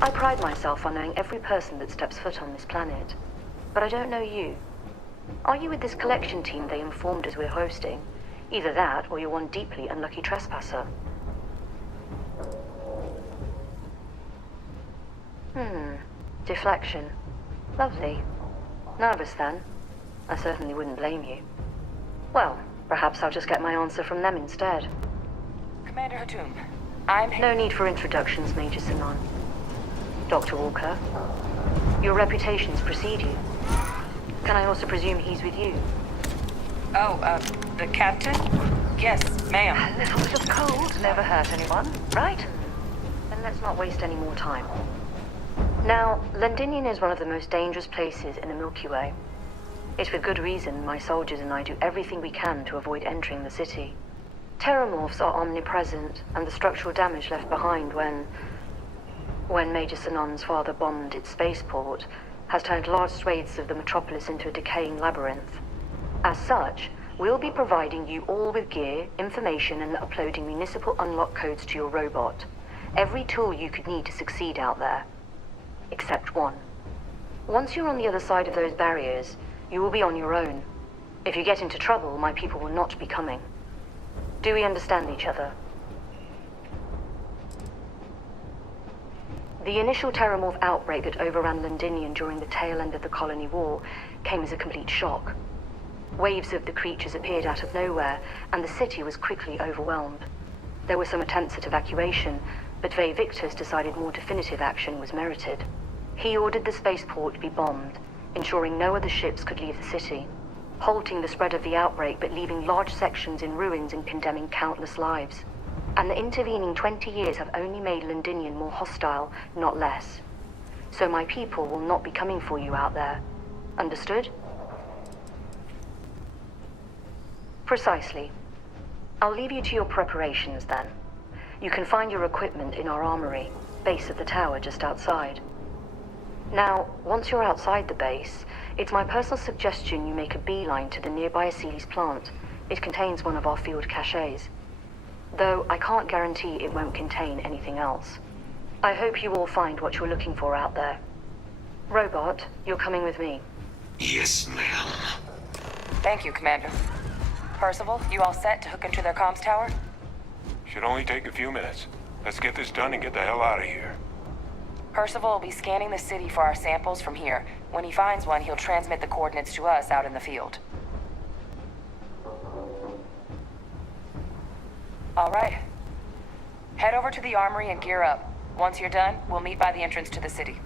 I pride myself on knowing every person that steps foot on this planet. But I don't know you. Are you with this collection team they informed us we're hosting? Either that, or you're one deeply unlucky trespasser. Deflection. Lovely. Nervous then? I certainly wouldn't blame you. Well, perhaps I'll just get my answer from them instead. Commander Hatum, I'm... No need for introductions, Major Sinon. Dr. Walker, your reputations precede you. Can I also presume he's with you? Oh, the captain? Yes, ma'am. A little bit of cold never hurt anyone, right? Then let's not waste any more time. Now, Londinium is one of the most dangerous places in the Milky Way. It's with good reason my soldiers and I do everything we can to avoid entering the city. Terramorphs are omnipresent, and the structural damage left behind when Major Sinon's father bombed its spaceport has turned large swathes of the metropolis into a decaying labyrinth. As such, we'll be providing you all with gear, information, and uploading municipal unlock codes to your robot. Every tool you could need to succeed out there. Except one. Once you're on the other side of those barriers, you will be on your own. If you get into trouble, my people will not be coming. Do we understand each other? The initial Terramorph outbreak that overran Londinium during the tail end of the Colony War came as a complete shock. Waves of the creatures appeared out of nowhere, and the city was quickly overwhelmed. There were some attempts at evacuation, but Ve Victus decided more definitive action was merited. He ordered the spaceport to be bombed, ensuring no other ships could leave the city, halting the spread of the outbreak but leaving large sections in ruins and condemning countless lives. And the intervening 20 years have only made Londinium more hostile, not less. So my people will not be coming for you out there. Understood? Precisely. I'll leave you to your preparations then. You can find your equipment in our armory, base of the tower just outside. Now, once you're outside the base, it's my personal suggestion you make a beeline to the nearby Aceles plant. It contains one of our field caches. Though I can't guarantee it won't contain anything else. I hope you all find what you're looking for out there. Robot, you're coming with me. Yes, ma'am. Thank you, Commander. Percival, you all set to hook into their comms tower? Should only take a few minutes. Let's get this done and get the hell out of here. Percival will be scanning the city for our samples from here. When he finds one, he'll transmit the coordinates to us out in the field. All right. Head over to the armory and gear up. Once you're done, we'll meet by the entrance to the city.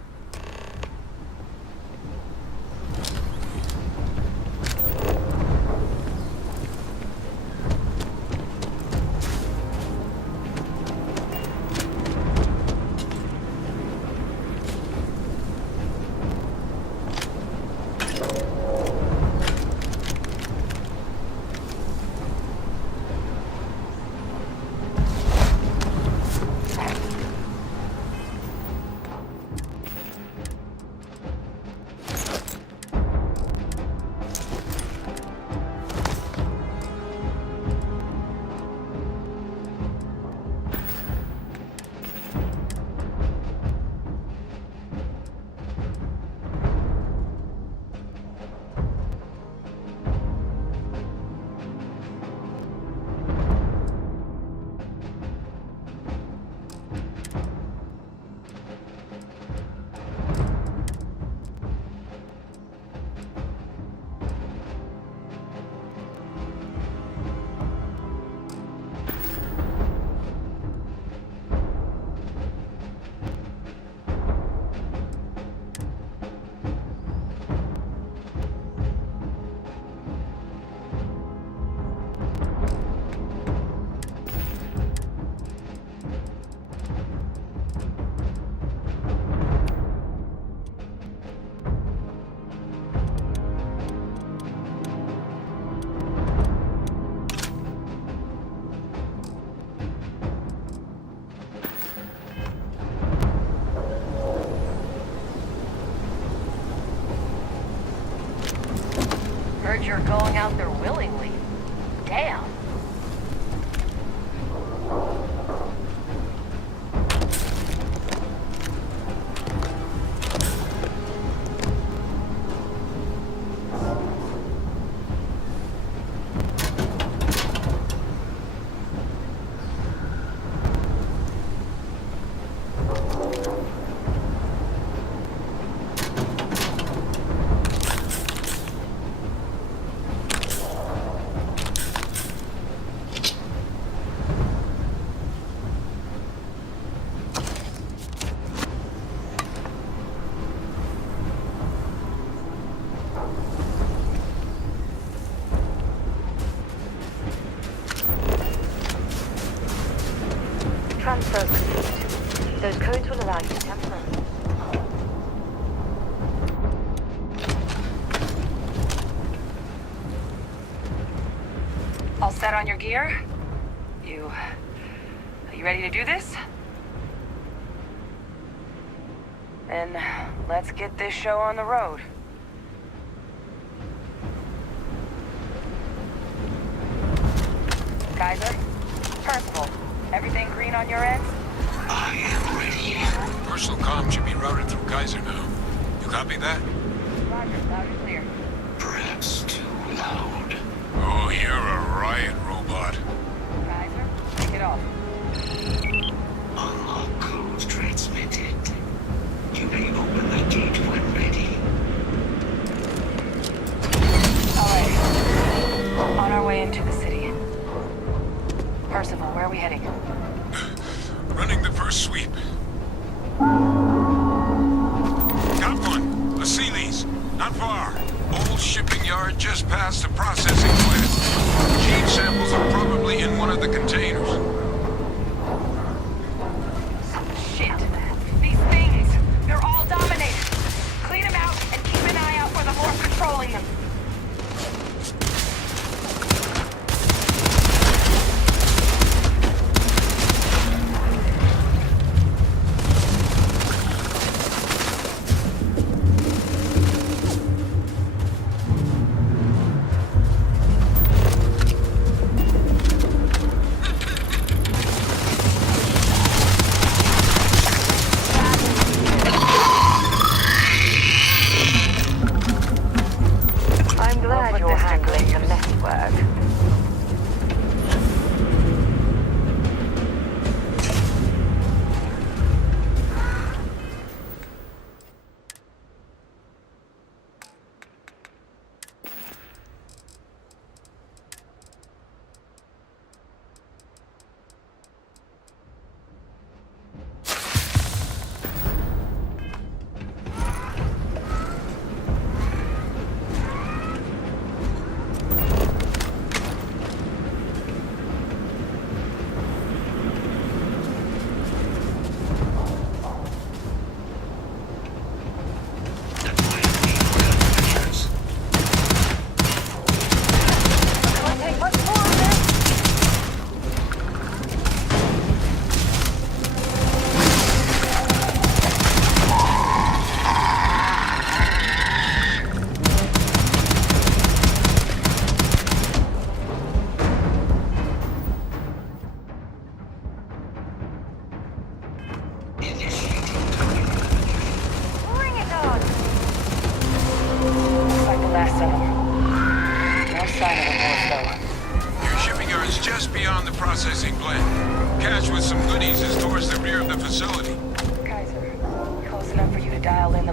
Heard you're going out there willingly. Damn. Transfer complete. Those codes will allow you to temper. All set on your gear? Are you ready to do this? Then let's get this show on the road. Kaiser? Percival? Everything green on your end? I am ready. Personal comm should be routed through Kaiser now. You copy that? Roger, loud and clear. Perhaps too loud. Oh, you're a riot robot. Kaiser, take it off. Unlock code transmitted. You may open the gate when ready. Alright. On our way into the city. Percival, where are we heading? Running the first sweep. Got one. A Sealy's. Not far. Old shipping yard just past the processing plant. Gene samples are probably in one of the containers. Shit. These things, they're all dominated. Clean them out and keep an eye out for the more controlling them.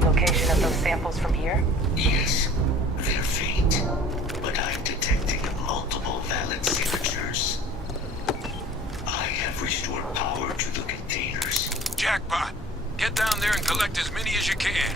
location of those samples from here? Yes, they're faint, but I'm detecting multiple valid signatures. I have restored power to the containers. Jackpot! Get down there and collect as many as you can.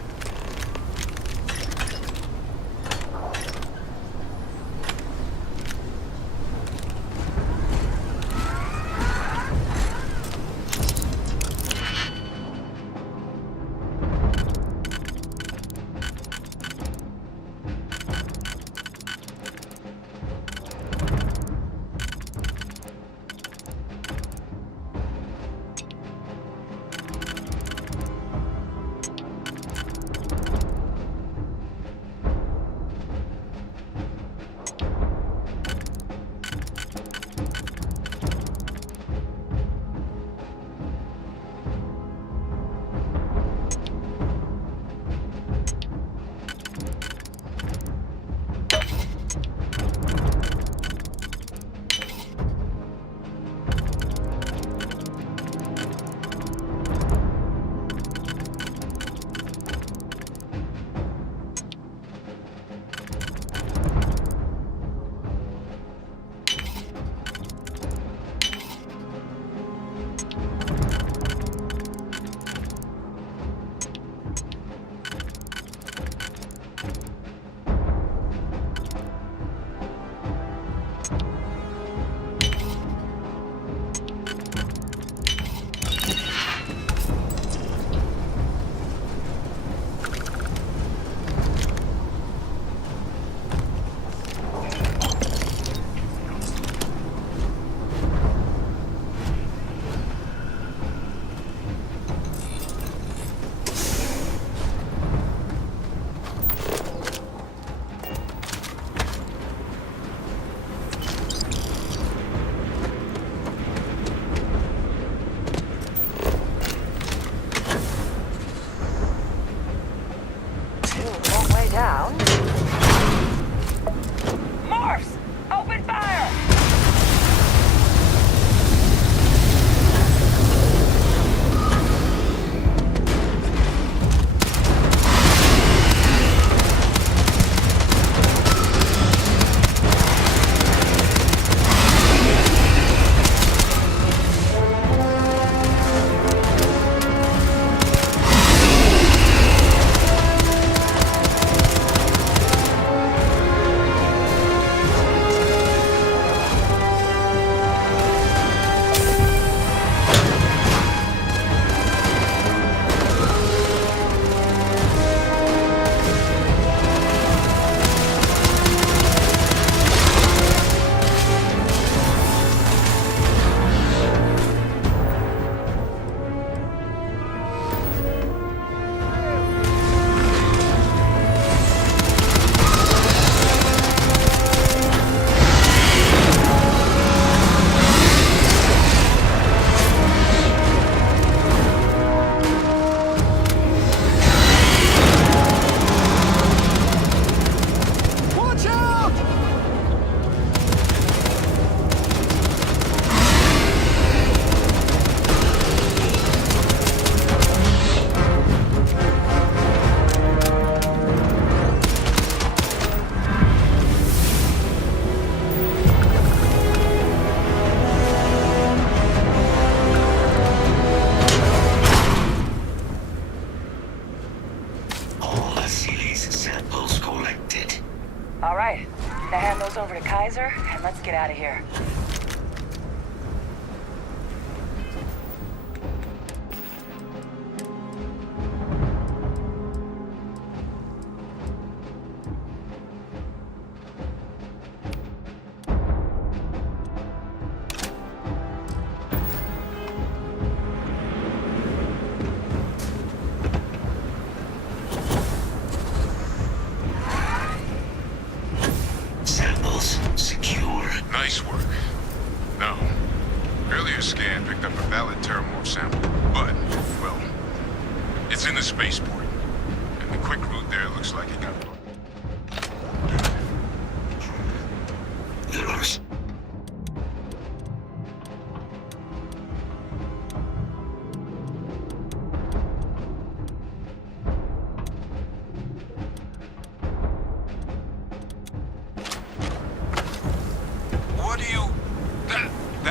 Down. Morphs! Open fire! All right, now hand those over to Kaiser, and let's get out of here. Nice work. No. Earlier scan picked up a valid terramorph sample, but, well, it's in the spaceport. And the quick route there looks like it got blocked.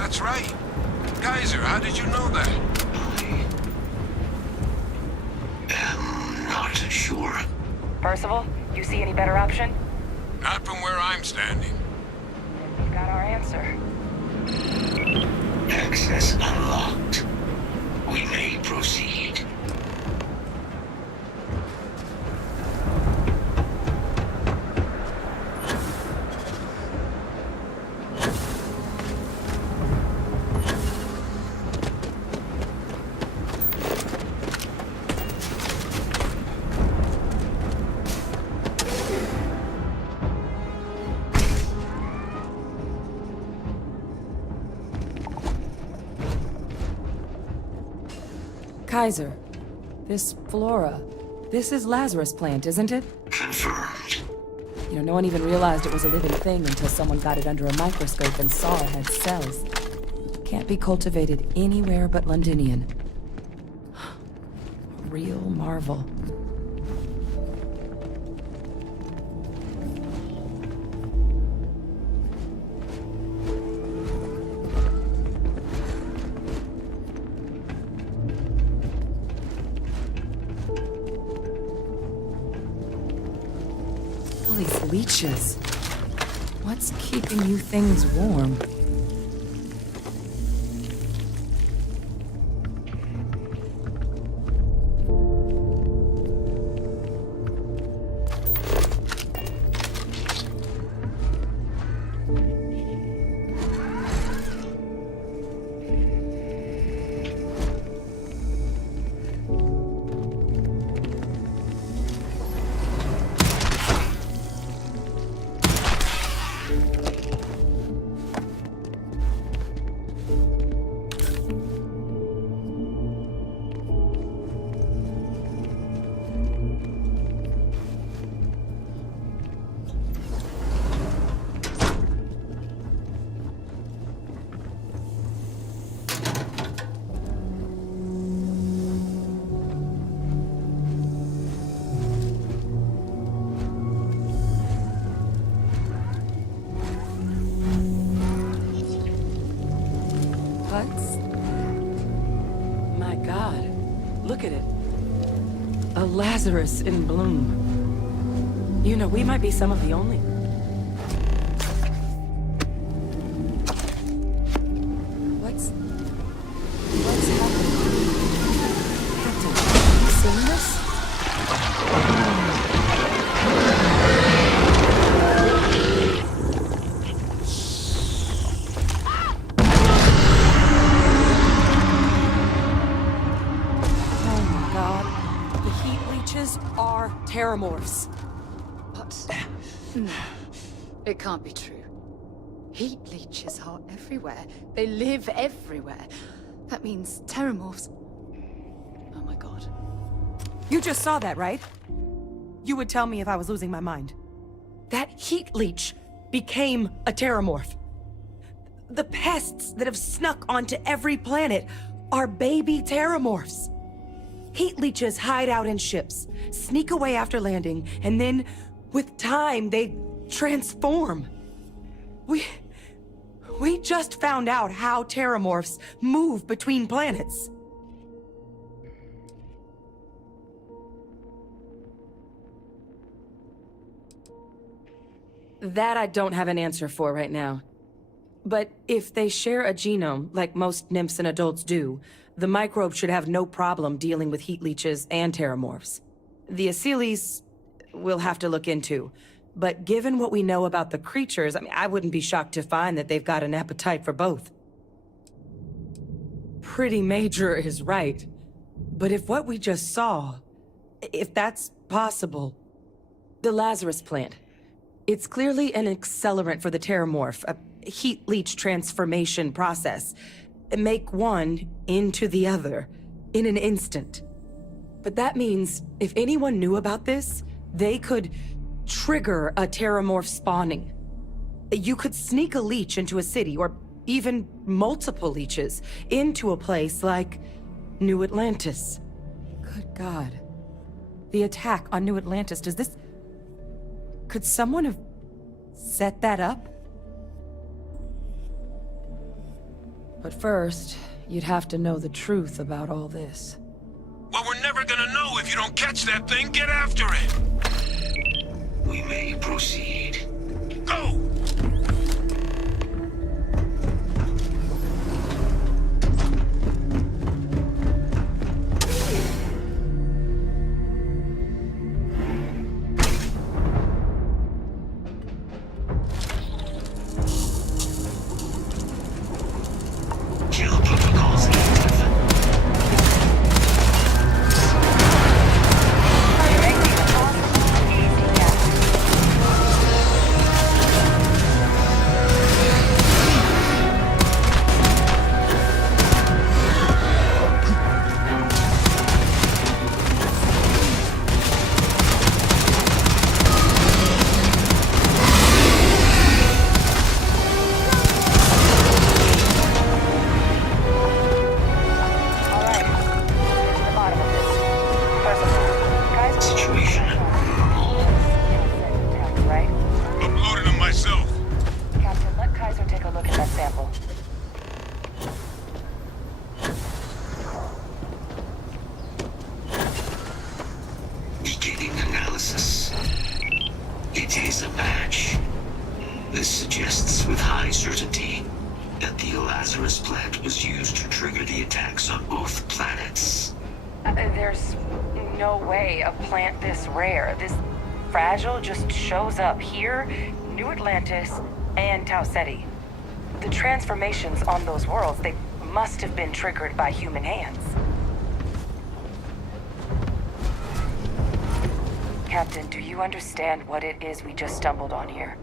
That's right. Kaiser, how did you know that? I'm not sure. Percival, you see any better option? Not from where I'm standing. We've got our answer. Access unlocked. We may proceed. Kaiser, this flora, this is Lazarus plant, isn't it? Confirmed. You know, no one even realized it was a living thing until someone got it under a microscope and saw it had cells. Can't be cultivated anywhere but Londinian. A real marvel. These leeches. What's keeping you things warm? My God, look at it. A Lazarus in bloom. You know, we might be some of the only. What's happening? Captain, have you seen this? Are terramorphs. What? No. It can't be true. Heat leeches are everywhere. They live everywhere. That means terramorphs. Oh my god. You just saw that, right? You would tell me if I was losing my mind. That heat leech became a terramorph. The pests that have snuck onto every planet are baby terramorphs. Heat leeches hide out in ships, sneak away after landing, and then, with time, they transform. We just found out how terramorphs move between planets. That I don't have an answer for right now. But if they share a genome, like most nymphs and adults do, the microbe should have no problem dealing with heat leeches and terramorphs. The Aciles we'll have to look into. But given what we know about the creatures, I wouldn't be shocked to find that they've got an appetite for both. Pretty Major is right. But if what we just saw, if that's possible... The Lazarus plant. It's clearly an accelerant for the terramorph, a heat leech transformation process. Make one into the other in an instant. But that means if anyone knew about this, they could trigger a terramorph spawning. You could sneak a leech into a city, or even multiple leeches, into a place like New Atlantis. Good God. The attack on New Atlantis, does this... Could someone have set that up? But first, you'd have to know the truth about all this. Well, we're never gonna know if you don't catch that thing. Get after it! We may proceed. Go! There's no way a plant this rare, this fragile, just shows up here, New Atlantis, and Tau Ceti. The transformations on those worlds, they must have been triggered by human hands. Captain, do you understand what it is we just stumbled on here?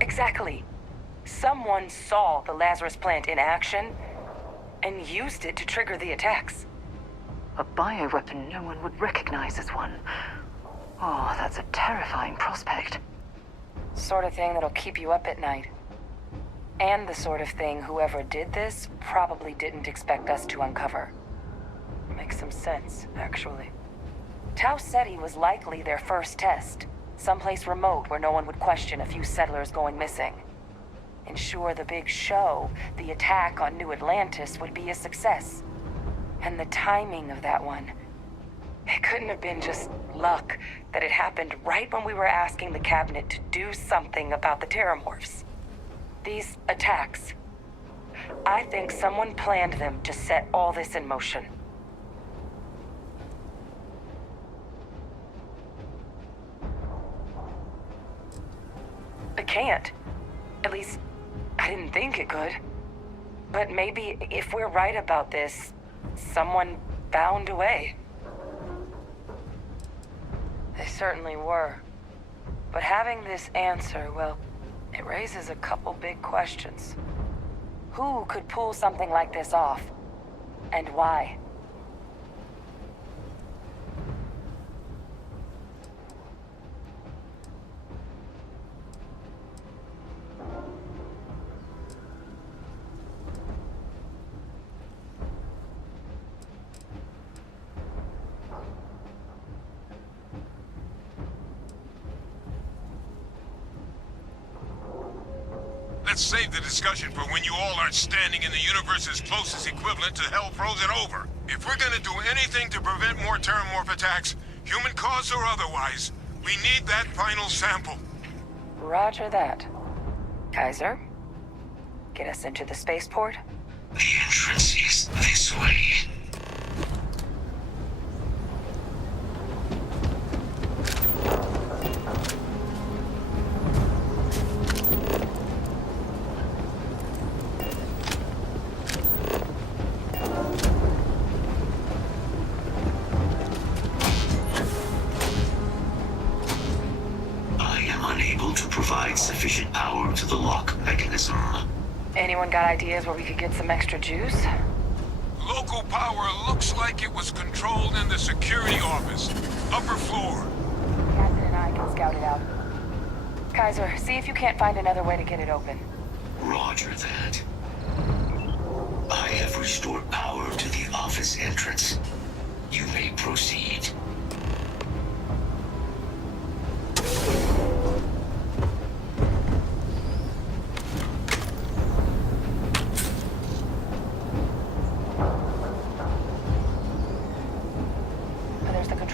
Exactly. Someone saw the Lazarus plant in action and used it to trigger the attacks. A bioweapon no one would recognize as one. Oh, that's a terrifying prospect. Sort of thing that'll keep you up at night. And the sort of thing whoever did this probably didn't expect us to uncover. Makes some sense, actually. Tau Ceti was likely their first test. Someplace remote where no one would question a few settlers going missing. Ensure the big show, the attack on New Atlantis, would be a success. And the timing of that one. It couldn't have been just luck that it happened right when we were asking the cabinet to do something about the terramorphs. These attacks. I think someone planned them to set all this in motion. It can't. At least, I didn't think it could. But maybe if we're right about this, someone found a way. They certainly were. But having this answer, well, it raises a couple big questions. Who could pull something like this off? And why? Let's save the discussion for when you all aren't standing in the universe's closest equivalent to hell frozen over. If we're gonna do anything to prevent more terramorph attacks, human cause or otherwise, we need that final sample. Roger that. Kaiser, get us into the spaceport? The entrance is this way. Sufficient power to the lock mechanism. Anyone got ideas where we could get some extra juice? Local power looks like it was controlled in the security office. Upper floor. Captain and I can scout it out. Kaiser, see if you can't find another way to get it open. Roger that. I have restored power to the office entrance. You may proceed.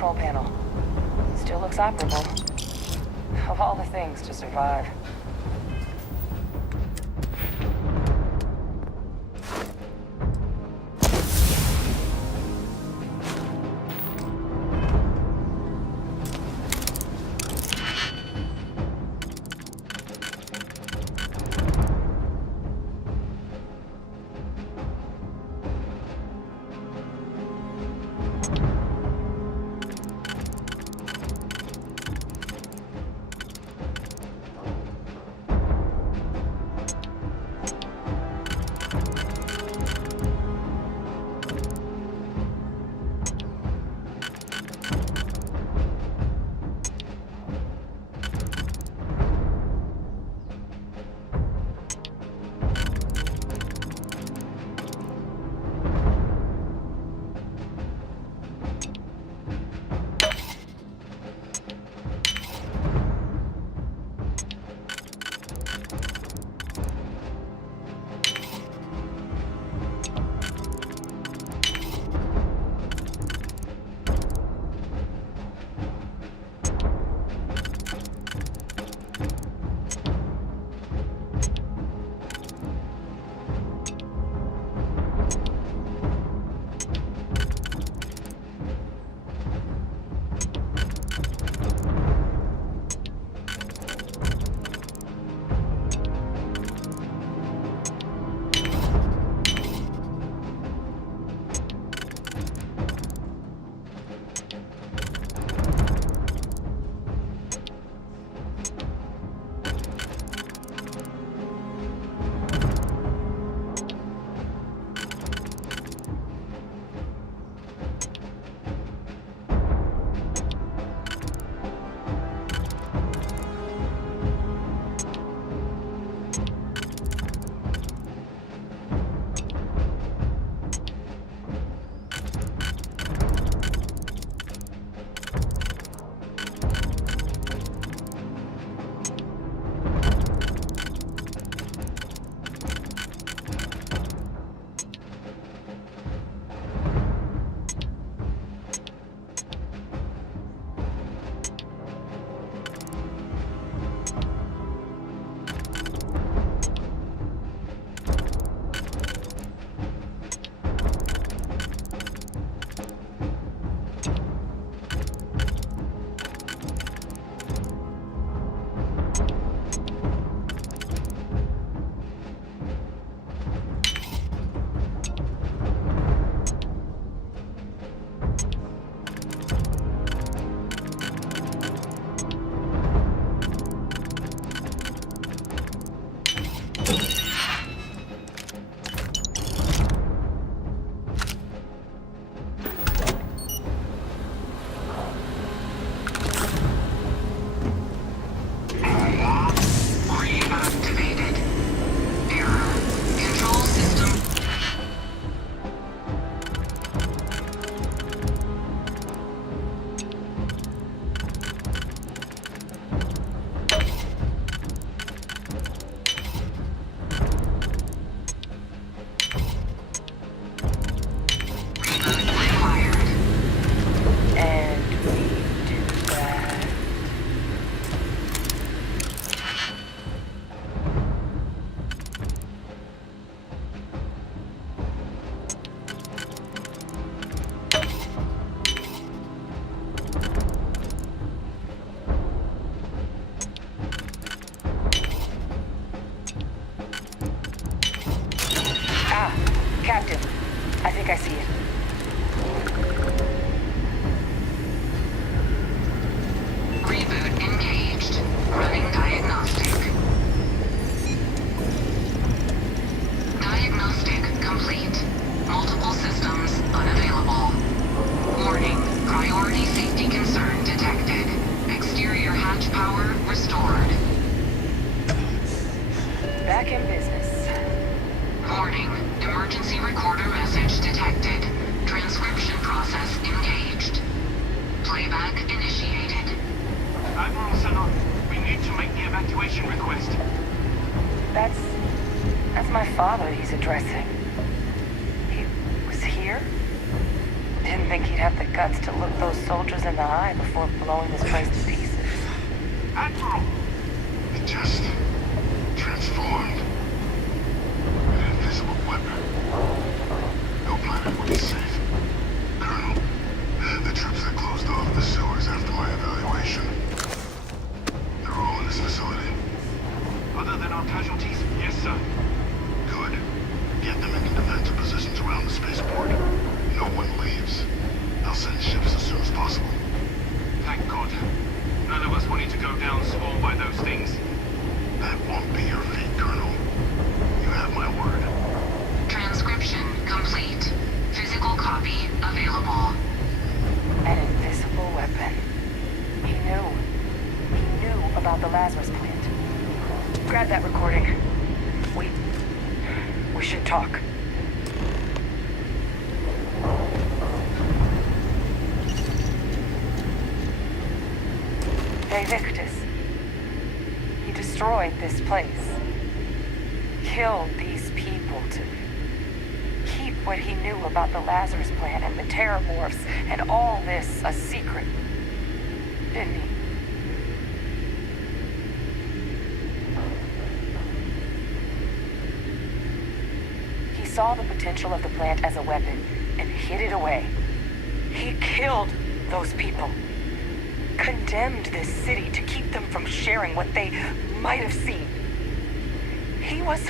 control panel. Still looks operable. Of all the things to survive. Captain, I think I see it. Reboot engaged. Running diagnostic. Diagnostic complete. Multiple systems unavailable. Warning, priority safety concern detected. Exterior hatch power restored. Back in business. Warning, emergency recorder message detected. Transcription process engaged. Playback initiated. Admiral Sanon, we need to make the evacuation request. That's my father he's addressing. He was here? In think he'd have the guts to look those soldiers in the eye before blowing this place to pieces. Admiral! It just transformed. An invisible weapon. No planet would be safe. Colonel, the troops that closed off the sewers after my evaluation. They're all in this facility. Other than our casualties? Yes, sir. Good. Get them into defensive positions around the spaceport. No one leaves. I'll send ships as soon as possible. Thank God. None of us wanted to go down swarmed by those things. That won't be your fate, Colonel. You have my word. Transcription complete. Physical copy available. An invisible weapon. He knew about the Lazarus plant. Grab that recording. We should talk. Victus. He destroyed this place. Killed these people to keep what he knew about the Lazarus plant and the Terramorphs and all this a secret. Didn't he? He saw the potential of the plant as a weapon and hid it away. He killed those people. Condemned this city to keep them from sharing what they might have seen. He was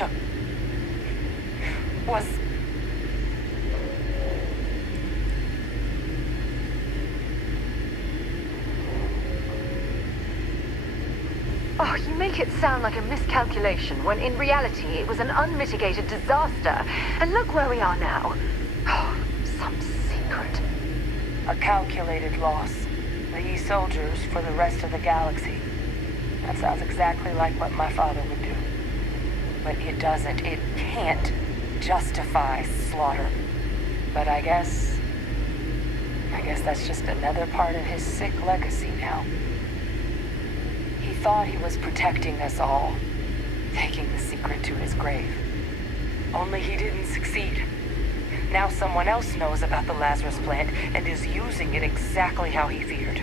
Oh, you make it sound like a miscalculation, when in reality it was an unmitigated disaster. And look where we are now. Oh, some secret. A calculated loss. These soldiers for the rest of the galaxy. That sounds exactly like what my father would do. But it doesn't. It can't justify slaughter. But I guess that's just another part of his sick legacy now. He thought he was protecting us all, taking the secret to his grave. Only he didn't succeed. Now someone else knows about the Lazarus plant and is using it exactly how he feared.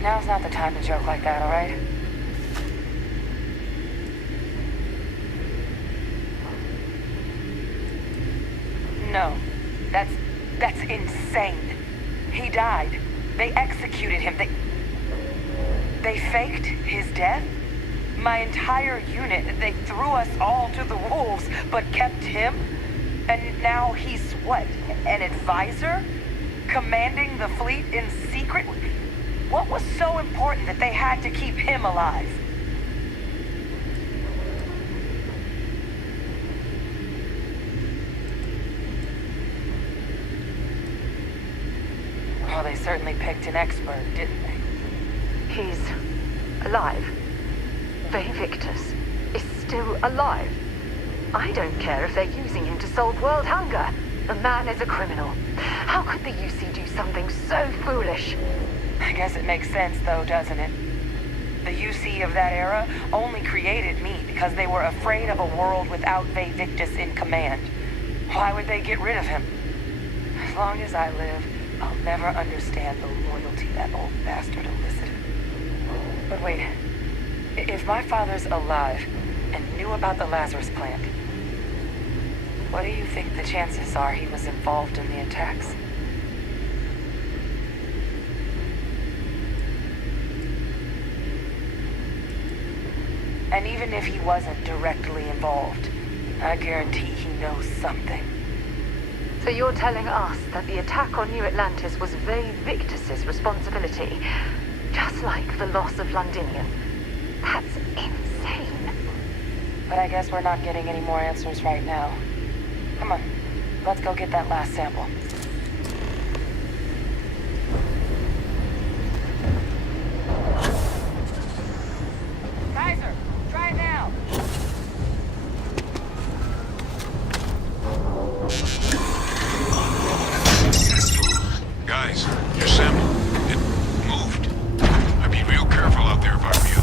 Now's not the time to joke like that, all right? No, that's insane. He died. They executed him. They faked his death? My entire unit, they threw us all to the wolves, but kept him? And now he's what, an advisor? Commanding the fleet in secret? What was so important that they had to keep him alive? Well, they certainly picked an expert, didn't they? He's alive. Victus is still alive. I don't care if they're using him to solve world hunger. The man is a criminal. How could the UC do something so foolish? I guess it makes sense, though, doesn't it? The UC of that era only created me because they were afraid of a world without Victus in command. Why would they get rid of him? As long as I live, I'll never understand the loyalty that old bastard elicited. But wait, if my father's alive and knew about the Lazarus plant, what do you think the chances are he was involved in the attacks? And even if he wasn't directly involved, I guarantee he knows something. So you're telling us that the attack on New Atlantis was Victus's responsibility, just like the loss of Londinium? That's insane. But I guess we're not getting any more answers right now. Come on, let's go get that last sample. Kaiser, try it now. Guys, your sample, it moved. I'd be real careful out there if I were you.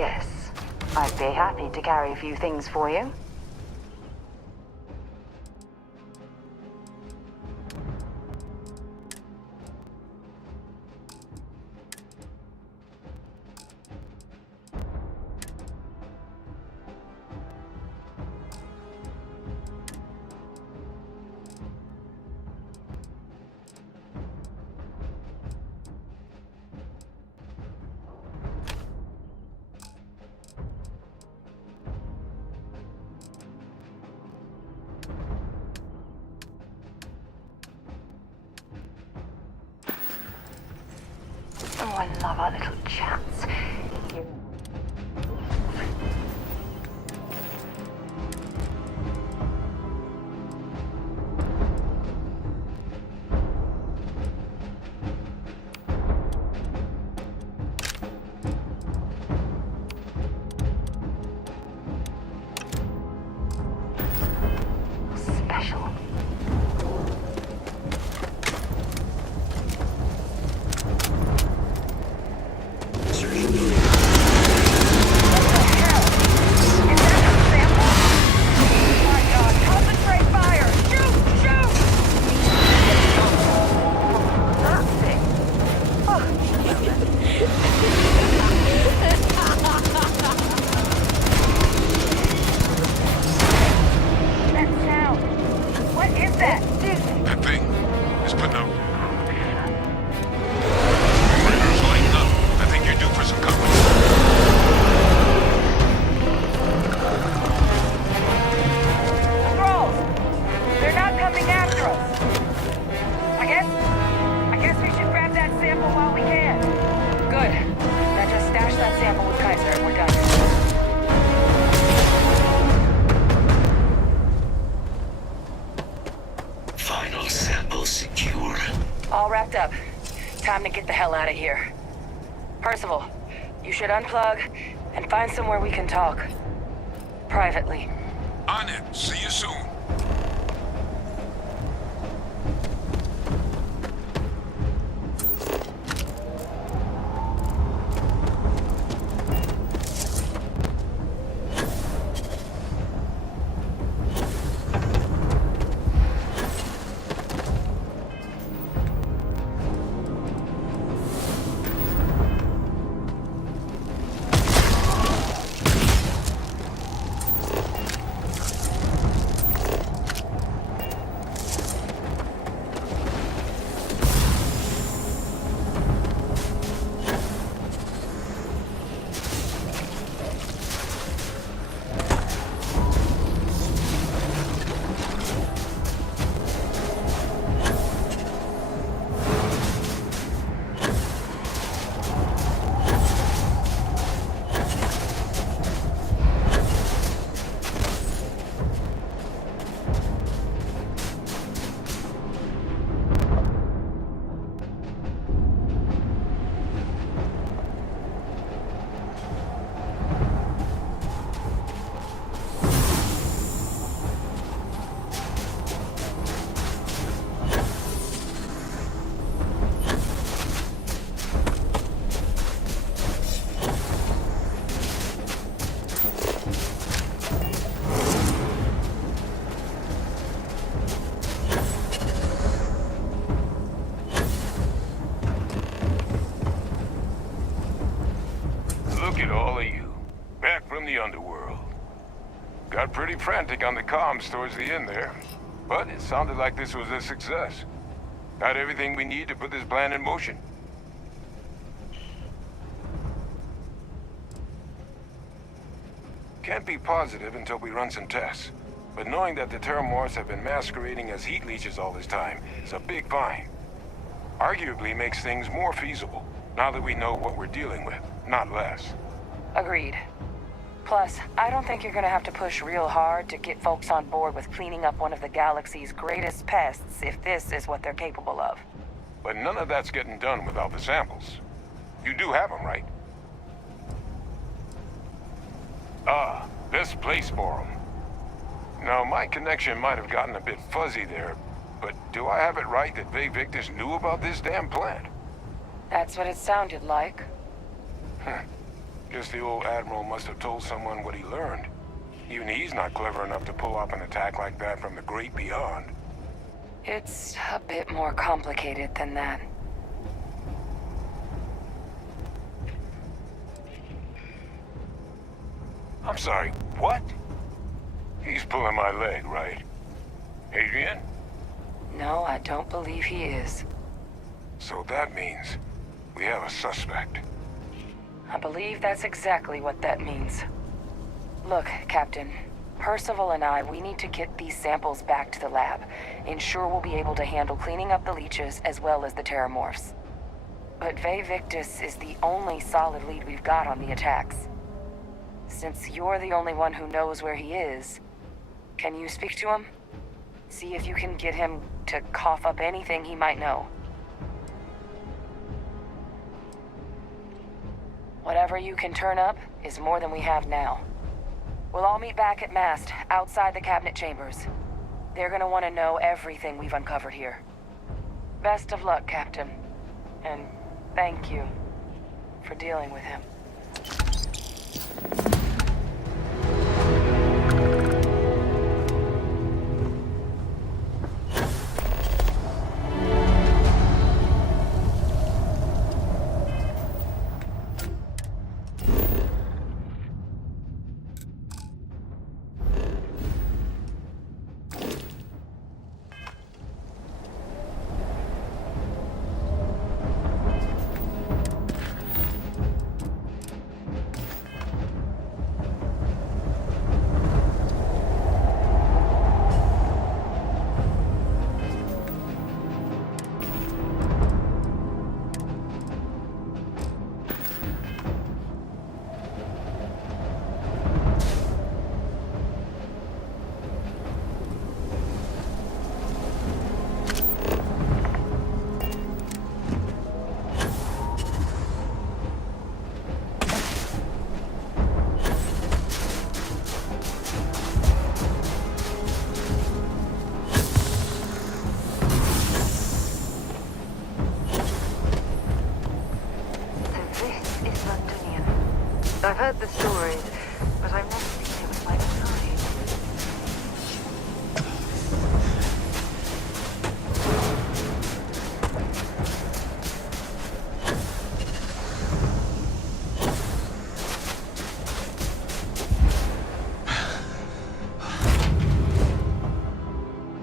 guess. I'd be happy to carry a few things for you. Oh, I love our little chats. Special. That thing is putting out. Raiders, lighten up. I think you're due for some company. Patrols! They're not coming after us. I guess we should grab that sample while we can. Good. Now just stash that sample with Kaiser and we're done. Final sample secure. All wrapped up. Time to get the hell out of here. Percival, you should unplug and find somewhere we can talk. Privately. On it. See you soon. Look at all of you. Back from the underworld. Got pretty frantic on the comms towards the end there. But it sounded like this was a success. Got everything we need to put this plan in motion. Can't be positive until we run some tests. But knowing that the Terramorphs have been masquerading as heat leeches all this time is a big find. Arguably makes things more feasible, now that we know what we're dealing with, not less. Agreed. Plus, I don't think you're gonna have to push real hard to get folks on board with cleaning up one of the galaxy's greatest pests if this is what they're capable of. But none of that's getting done without the samples. You do have them, right? Ah, this place for them. Now, my connection might have gotten a bit fuzzy there, but do I have it right that Vay Victus knew about this damn plant? That's what it sounded like. Guess the old Admiral must have told someone what he learned. Even he's not clever enough to pull off an attack like that from the great beyond. It's a bit more complicated than that. I'm sorry, what? He's pulling my leg, right? Adrian? No, I don't believe he is. So that means we have a suspect. I believe that's exactly what that means. Look, Captain. Percival and we need to get these samples back to the lab. Ensure we'll be able to handle cleaning up the leeches as well as the terramorphs. But Ve Victus is the only solid lead we've got on the attacks. Since you're the only one who knows where he is, can you speak to him? See if you can get him to cough up anything he might know. Whatever you can turn up is more than we have now. We'll all meet back at Mast, outside the cabinet chambers. They're gonna want to know everything we've uncovered here. Best of luck, Captain. And thank you for dealing with him. I've heard the stories, but I've never seen it with my own eyes.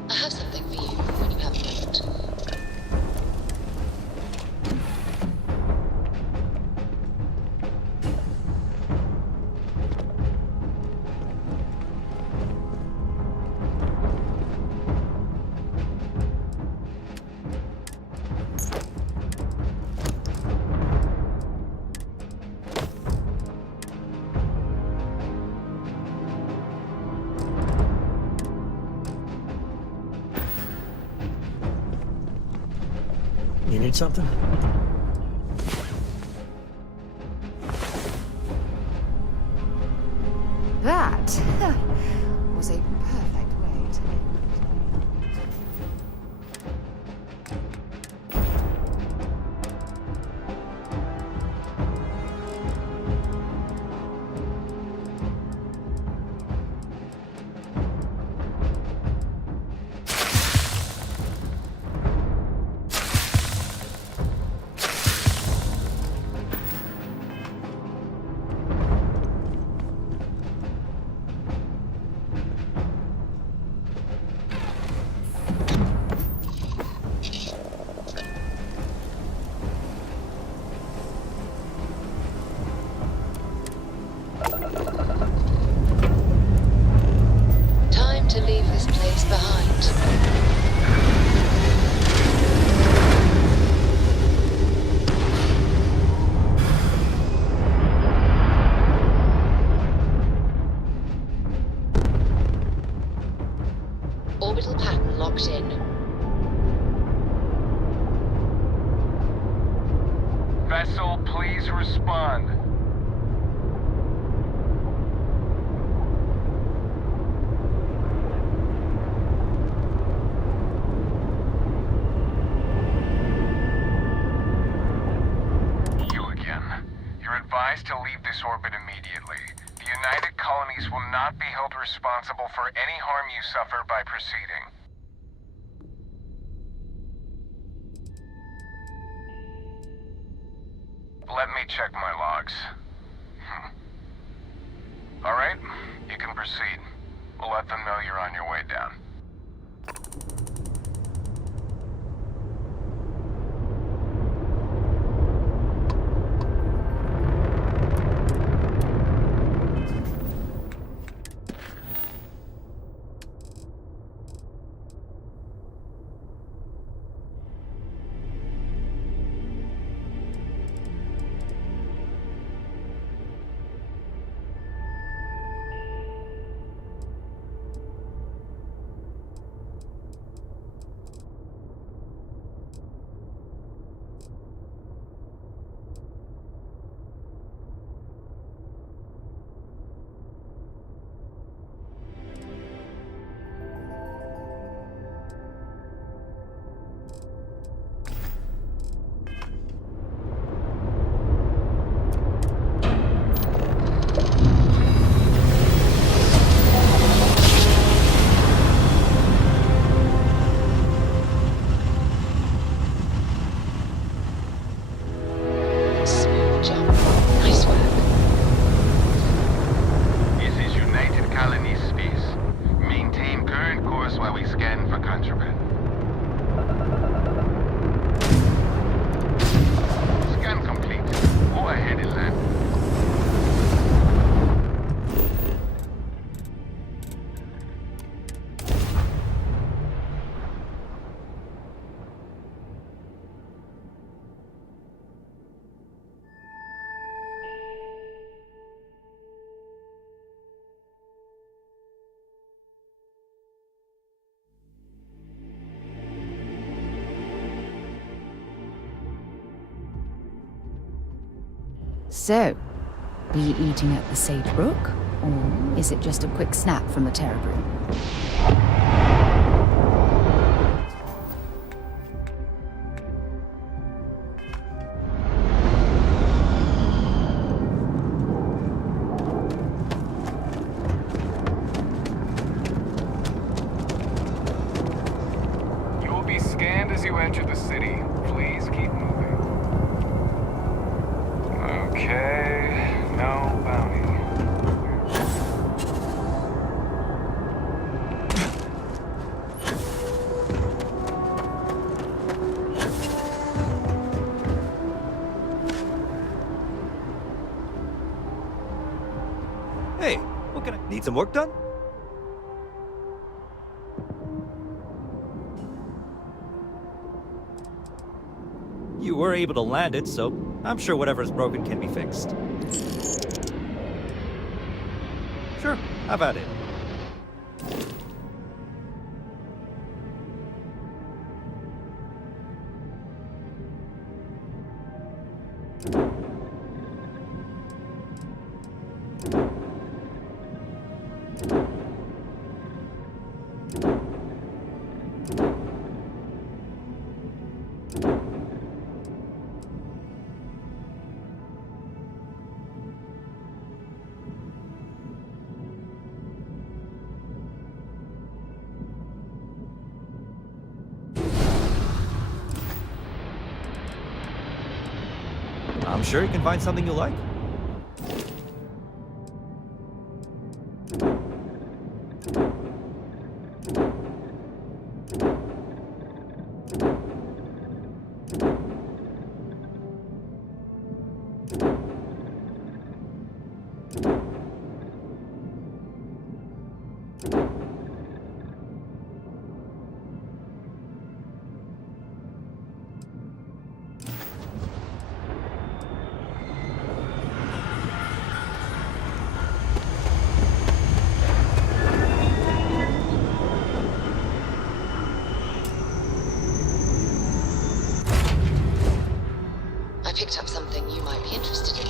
I have something for you when you have a moment. You need something? That was a perfect way to end it. Time to leave this place behind. Orbital pattern locked in. Vessel, please respond. You again. You're advised advised to leave this orbit immediately. The United Colonies will not be held responsible for any harm you suffer by proceeding. Let me check my logs. Alright, you can proceed. We'll let them know you're on your way down. So, are you eating at the Sage Brook, or is it just a quick snap from the Terror Brew? You will be scanned as you enter the city. Please keep moving. Okay, no bounty. Hey, what can I... Need some work done? You were able to land it, so I'm sure whatever's broken can be fixed. Sure, how about it? I'm sure you can find something you like. I picked up something you might be interested in.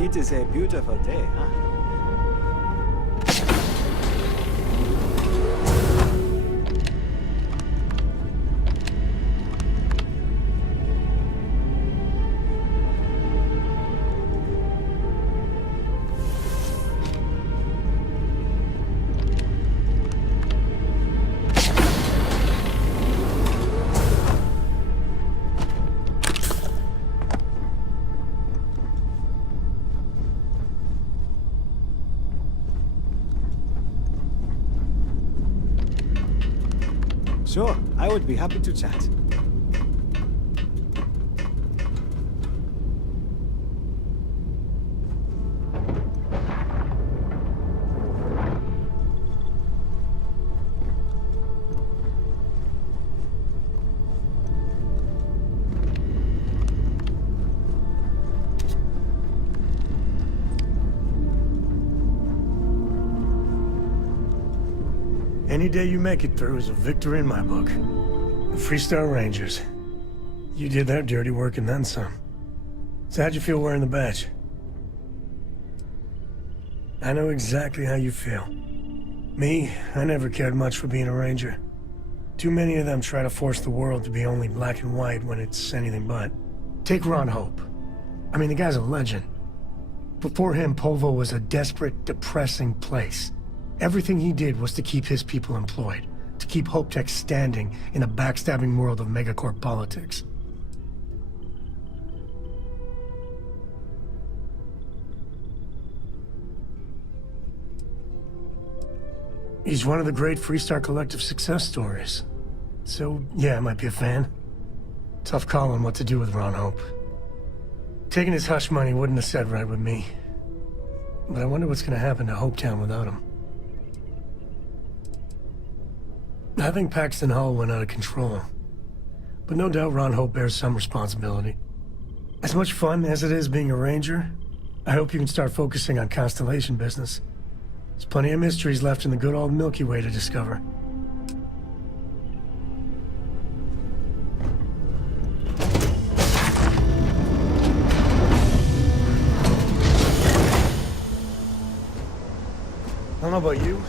It is a beautiful day, huh? Sure, I would be happy to chat. Any day you make it through is a victory in my book. The Freestar Rangers. You did their dirty work and then some. So how'd you feel wearing the badge? I know exactly how you feel. Me, I never cared much for being a Ranger. Too many of them try to force the world to be only black and white when it's anything but. Take Ron Hope. I mean, the guy's a legend. Before him, Polvo was a desperate, depressing place. Everything he did was to keep his people employed, to keep Hope Tech standing in a backstabbing world of megacorp politics. He's one of the great Freestar Collective success stories. So, yeah, I might be a fan. Tough call on what to do with Ron Hope. Taking his hush money wouldn't have set right with me. But I wonder what's gonna happen to Hopetown without him. I think Paxton Hall went out of control. But no doubt Ron Hope bears some responsibility. As much fun as it is being a Ranger, I hope you can start focusing on Constellation business. There's plenty of mysteries left in the good old Milky Way to discover. I don't know about you.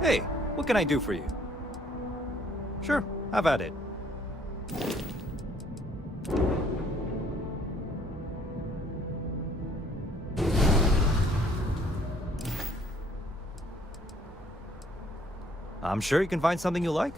Hey, what can I do for you? Sure, have at it. I'm sure you can find something you like.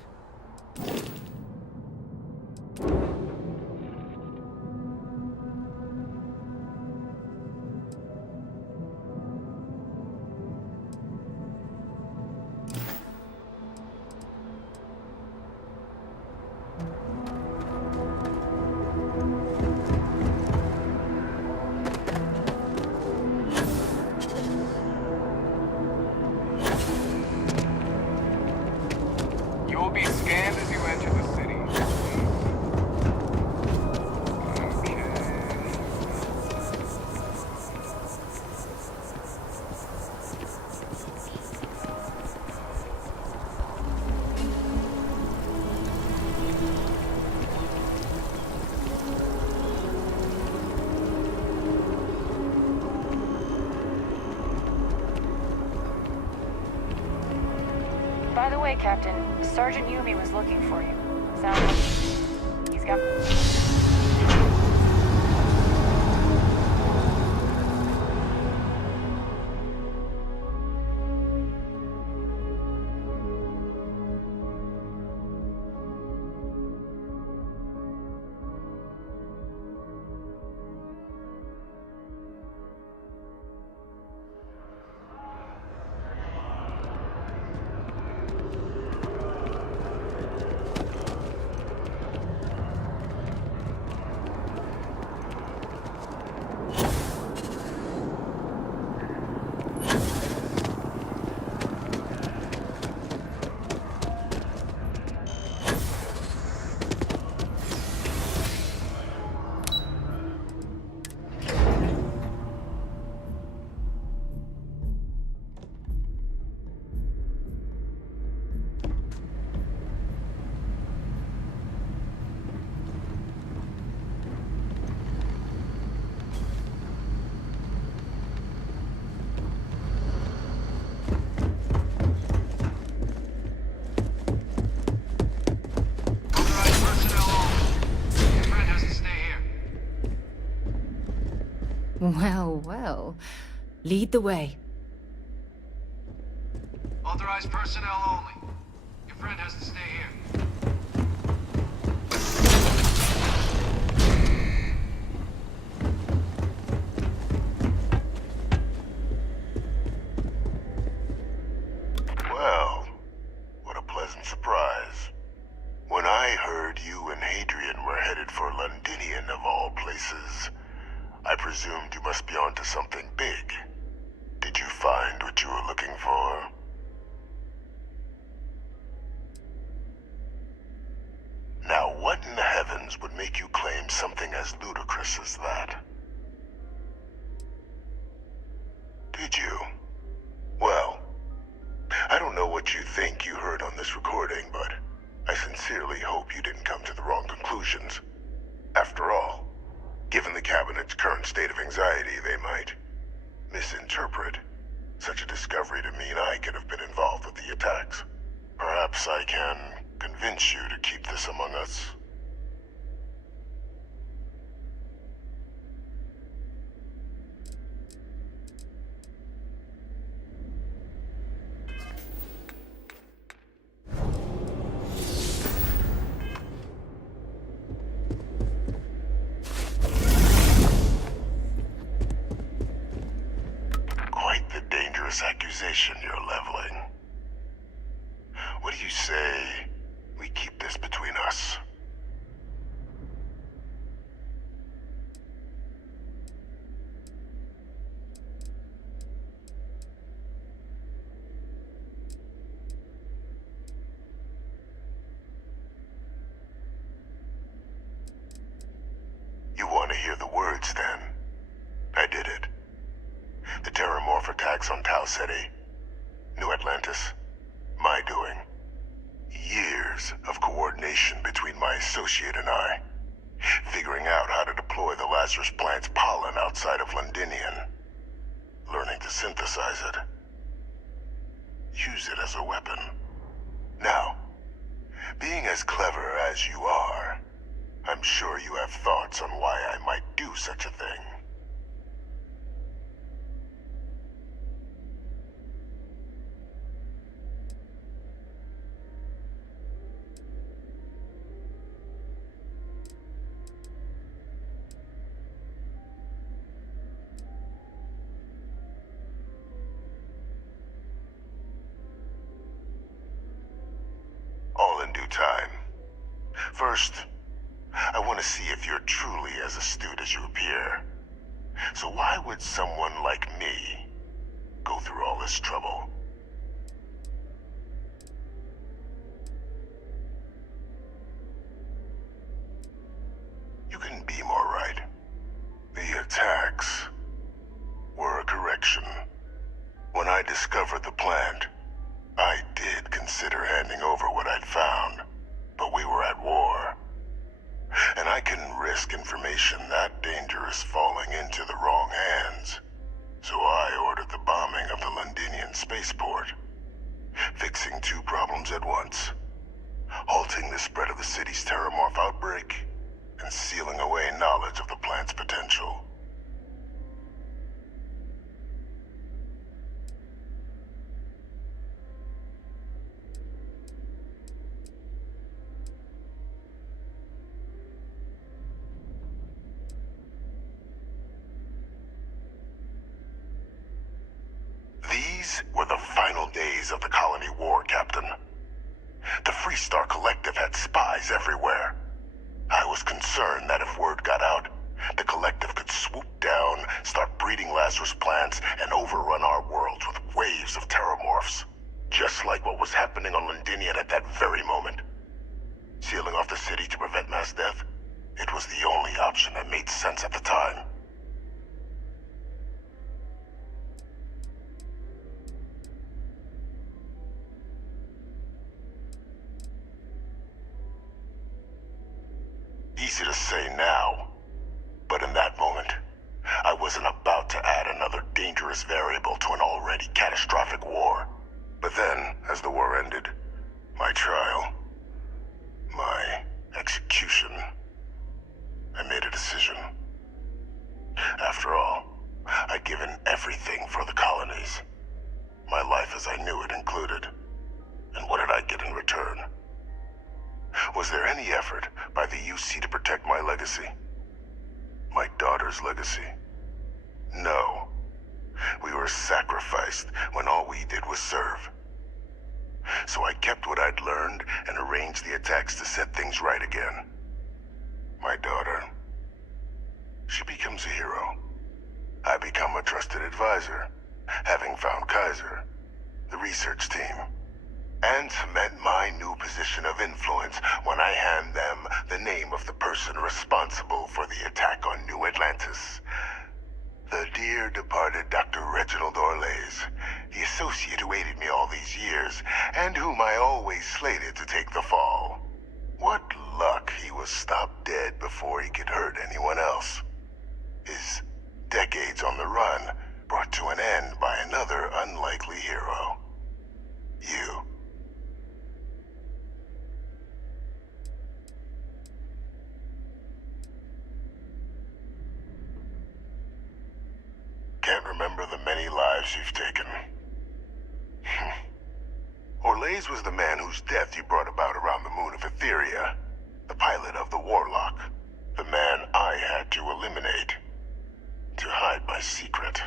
You will be scanned as you enter the city. By the way, Captain, Sergeant Yumi was looking for you. Sounds like he's got... So, lead the way. Authorized personnel only. Your friend has to stay here. Well, what a pleasant surprise. When I heard you and Hadrian were headed for Londinian of all places, I presumed you must be onto something big. Did you find what you were looking for? Now, what in the heavens would make you claim something as ludicrous as that? Did you? Well, I don't know what you think you heard on this recording, but I sincerely hope you didn't come to the wrong conclusions. After all, given the Cabinet's current state of anxiety, they might misinterpret such a discovery to mean I could have been involved with the attacks. Perhaps I can convince you to keep this among us. Quite the dangerous accusation you're leveling. What do you say we keep this between us? You want to hear the words, then? I did it. The Terramorph attacks on Tau Ceti, New Atlantis, my doing. Years of coordination between my associate and I, figuring out how to deploy the Lazarus plant's pollen outside of Londinian, learning to synthesize it, use it as a weapon. Now, being as clever as you are, I'm sure you have thoughts on why I might do such a thing. All in due time. First, I want to see if you're truly as astute as you appear. So why would someone like me go through all this trouble? You couldn't be more right. The attacks were a correction. When I discovered the plant, I did consider handing over what I'd found, but we were at war. And I couldn't risk information that dangerous falling into the wrong hands. So I ordered the bombing of the Londinian spaceport, fixing two problems at once. Halting the spread of the city's Terramorph outbreak, and sealing away knowledge of the plant's potential. These were the final days of the colony war, Captain. The Freestar Collective had spies everywhere. I was concerned that if word got out, the Collective could swoop down, start breeding Lazarus plants, and overrun our worlds with waves of Terramorphs. Just like what was happening on Londinian at that very moment. Sealing off the city to prevent mass death, it was the only option that made sense at the time. Easy to say now, but in that moment, I wasn't about to add another dangerous variable to an already catastrophic war. But then, as the war ended, my trial, my execution, I made a decision. After all, I'd given because I knew it included. And what did I get in return? Was there any effort by the UC to protect my legacy? My daughter's legacy? No. We were sacrificed when all we did was serve. So I kept what I'd learned and arranged the attacks to set things right again. My daughter. She becomes a hero. I become a trusted advisor, having found Kaiser, the research team, and cement my new position of influence when I hand them the name of the person responsible for the attack on New Atlantis. The dear departed Dr. Reginald Orlays, the associate who aided me all these years, and whom I always slated to take the fall. What luck he was stopped dead before he could hurt anyone else. His decades on the run brought to an end by another unlikely hero. You. Can't remember the many lives you've taken. Orlays was the man whose death you brought about around the moon of Etheria, the pilot of the Warlock, the man I had to eliminate, to hide my secret.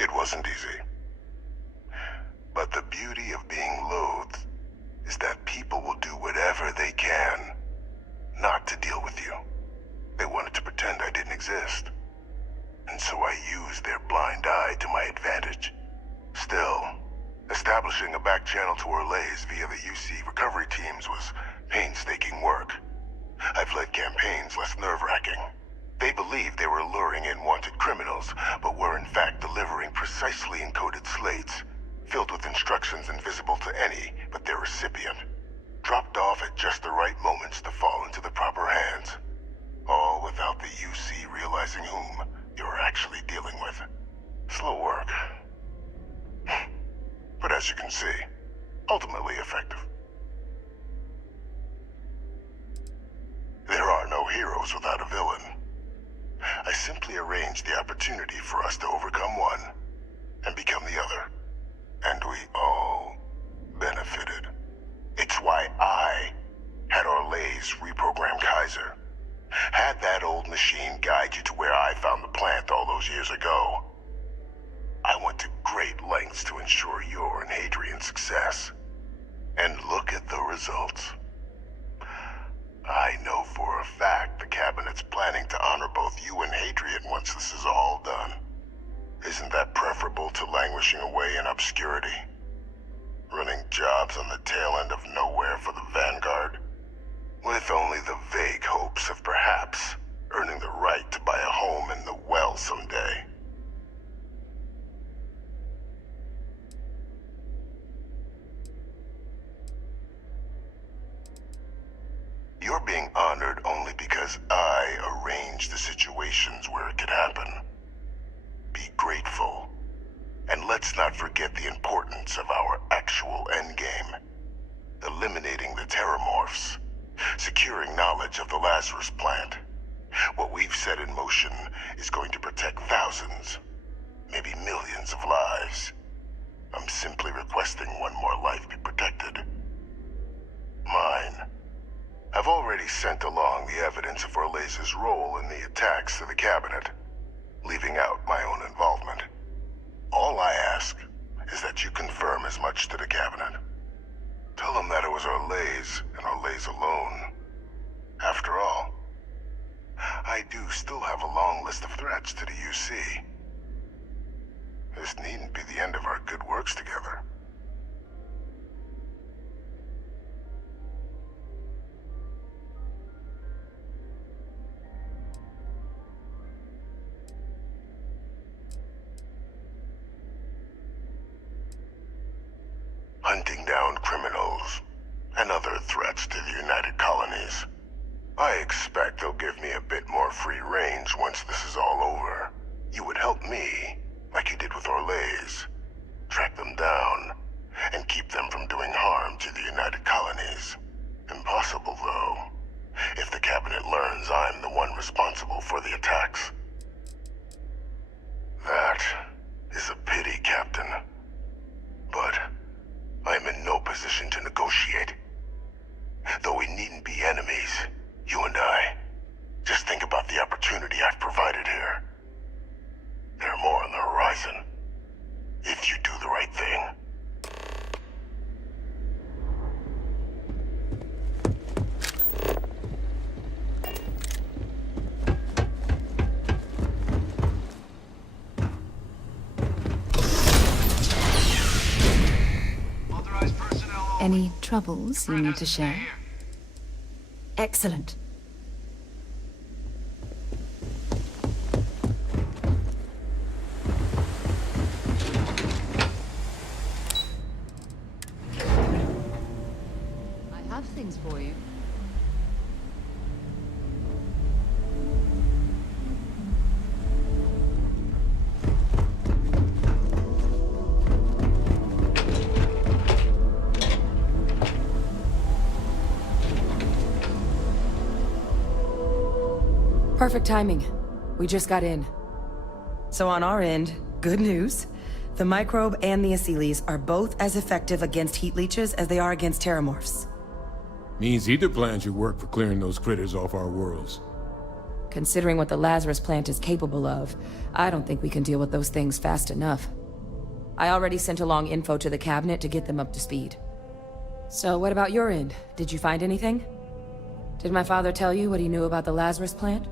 It wasn't easy. But the beauty of being loathed is that people will do whatever they can not to deal with you. They wanted to pretend I didn't exist. And so I used their blind eye to my advantage. Still, establishing a back channel to Orlays via the UC recovery teams was painstaking work. I've led campaigns less nerve-wracking. They believed they were luring in wanted criminals, but were in fact delivering precisely encoded slates, filled with instructions invisible to any but their recipient, dropped off at just the right moments to fall into the proper hands, all without the UC realizing whom you were actually dealing with. Slow work. But as you can see, ultimately effective. There are no heroes without a villain. I simply arranged the opportunity for us to overcome one and become the other. And we all benefited. It's why I had Orlays reprogram Kaiser. Had that old machine guide you to where I found the plant all those years ago. I went to great lengths to ensure your and Hadrian's success. And look at the results. I know for a fact the Cabinet's planning to honor both you and Hadrian once this is all done. Isn't that preferable to languishing away in obscurity? Running jobs on the tail end of nowhere for the Vanguard? With only the vague hopes of perhaps earning the right to buy a home in the well someday. You're being honored only because I arranged the situations where it could happen. Be grateful. And let's not forget the importance of our actual endgame. Eliminating the Terramorphs. Securing knowledge of the Lazarus plant. What we've set in motion is going to protect thousands, maybe millions of lives. I'm simply requesting one more life be protected. Mine. I've already sent along the evidence of Orlays' role in the attacks to the Cabinet, leaving out my own involvement. All I ask is that you confirm as much to the Cabinet. Tell them that it was Orlays and Orlays alone. After all, I do still have a long list of threats to the UC. This needn't be the end of our good works together. Hunting down criminals and other threats to the United Colonies. I expect they'll give me a bit more free range once this is all over. You would help me, like you did with Orlays, track them down, and keep them from doing harm to the United United Colonies. Impossible, though. If the cabinet learns I'm the one responsible for the attacks. That is a pity, Captain. But I'm in no position to negotiate. Though we needn't be enemies, you and I. Just think about the opportunity I've provided here. There are more on the horizon. If you do the right thing. Any troubles you need to share? Excellent. I have things for you. Perfect timing. We just got in. So on our end, good news. The microbe and the acyles are both as effective against heat leeches as they are against terramorphs. Means either plan should work for clearing those critters off our worlds. Considering what the Lazarus plant is capable of, I don't think we can deal with those things fast enough. I already sent along info to the cabinet to get them up to speed. So what about your end? Did you find anything? Did my father tell you what he knew about the Lazarus plant?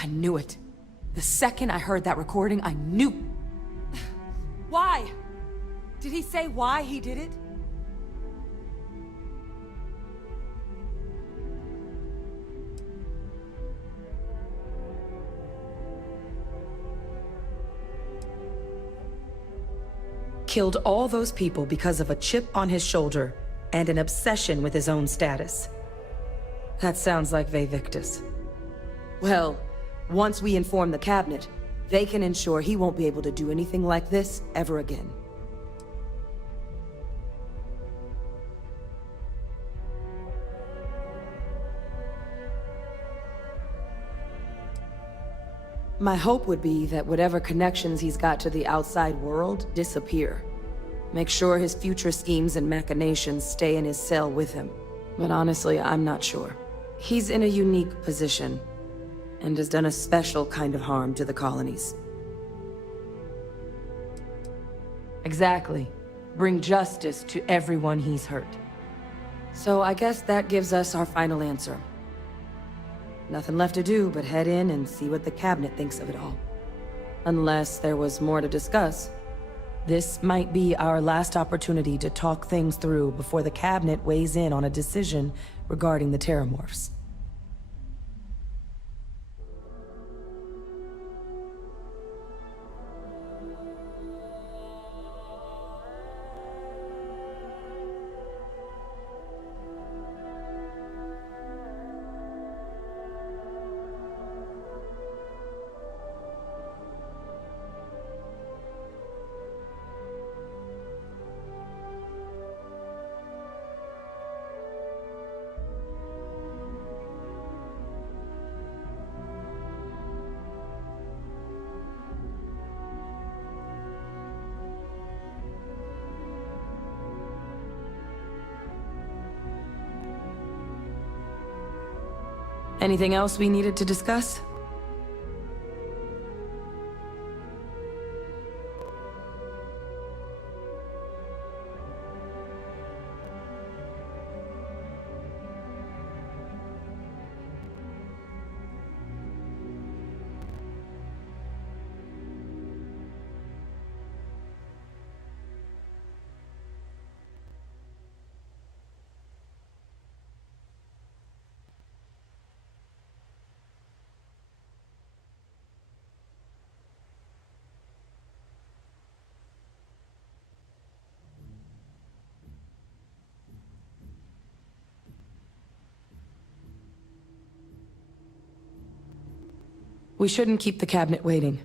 I knew it. The second I heard that recording, I knew. Why? Did he say why he did it? Killed all those people because of a chip on his shoulder and an obsession with his own status. That sounds like Vivictus. Well, once we inform the cabinet, they can ensure he won't be able to do anything like this ever again. My hope would be that whatever connections he's got to the outside world disappear. Make sure his future schemes and machinations stay in his cell with him. But honestly, I'm not sure. He's in a unique position, and has done a special kind of harm to the colonies. Exactly. Bring justice to everyone he's hurt. So I guess that gives us our final answer. Nothing left to do but head in and see what the cabinet thinks of it all. Unless there was more to discuss. This might be our last opportunity to talk things through before the cabinet weighs in on a decision regarding the terramorphs. Anything else we needed to discuss? We shouldn't keep the cabinet waiting.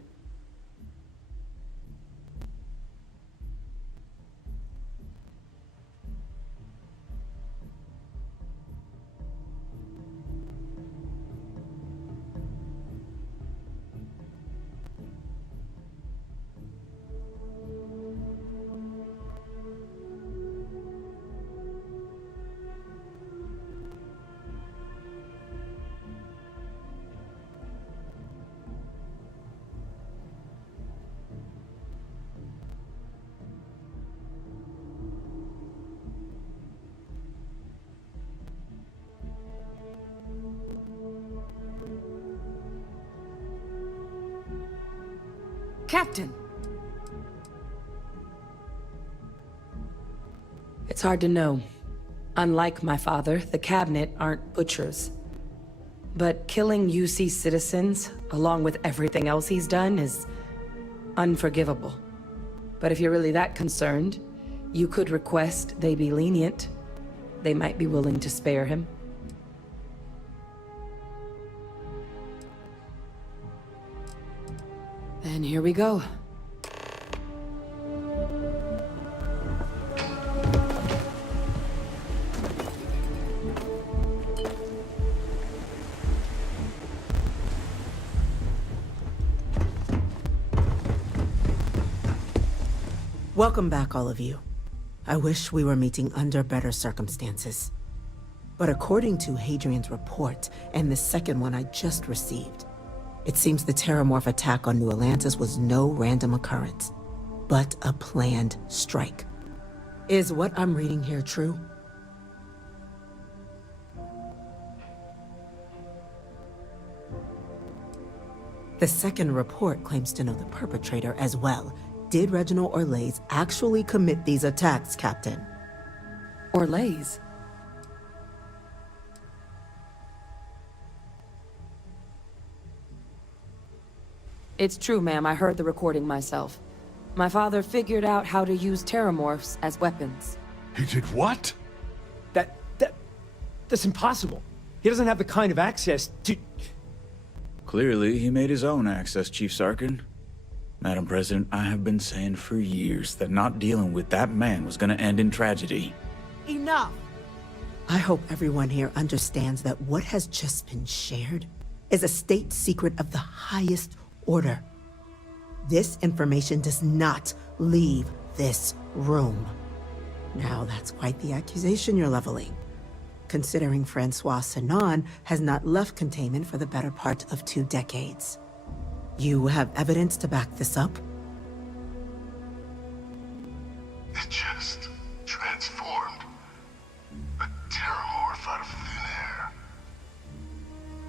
Captain! It's hard to know. Unlike my father, the Cabinet aren't butchers. But killing UC citizens, along with everything else he's done, is unforgivable. But if you're really that concerned, you could request they be lenient. They might be willing to spare him. Then here we go. Welcome back, all of you. I wish we were meeting under better circumstances. But according to Hadrian's report, and the second one I just received, it seems the Terramorph attack on New Atlantis was no random occurrence, but a planned strike. Is what I'm reading here true? The second report claims to know the perpetrator as well. Did Reginald Orlays actually commit these attacks, Captain? Orlays? It's true, ma'am. I heard the recording myself. My father figured out how to use Terramorphs as weapons. He did what? That's impossible. He doesn't have the kind of access to... Clearly, he made his own access, Chief Sarkin. Madam President, I have been saying for years that not dealing with that man was gonna end in tragedy. Enough! I hope everyone here understands that what has just been shared is a state secret of the highest order. This information does not leave this room. Now, that's quite the accusation you're leveling, considering Francois Sinon has not left containment for the better part of 2 decades. You have evidence to back this up? It just transformed. A Terramorph out of thin air.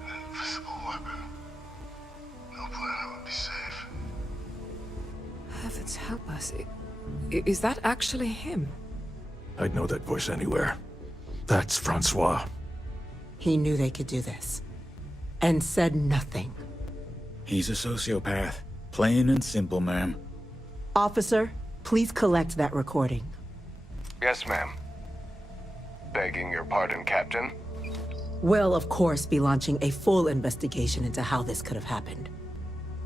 An invisible weapon. No planet would be safe. Heavens help us. Is that actually him? I'd know that voice anywhere. That's Francois. He knew they could do this, and said nothing. He's a sociopath. Plain and simple, ma'am. Officer, please collect that recording. Yes, ma'am. Begging your pardon, Captain. We'll, of course, be launching a full investigation into how this could have happened.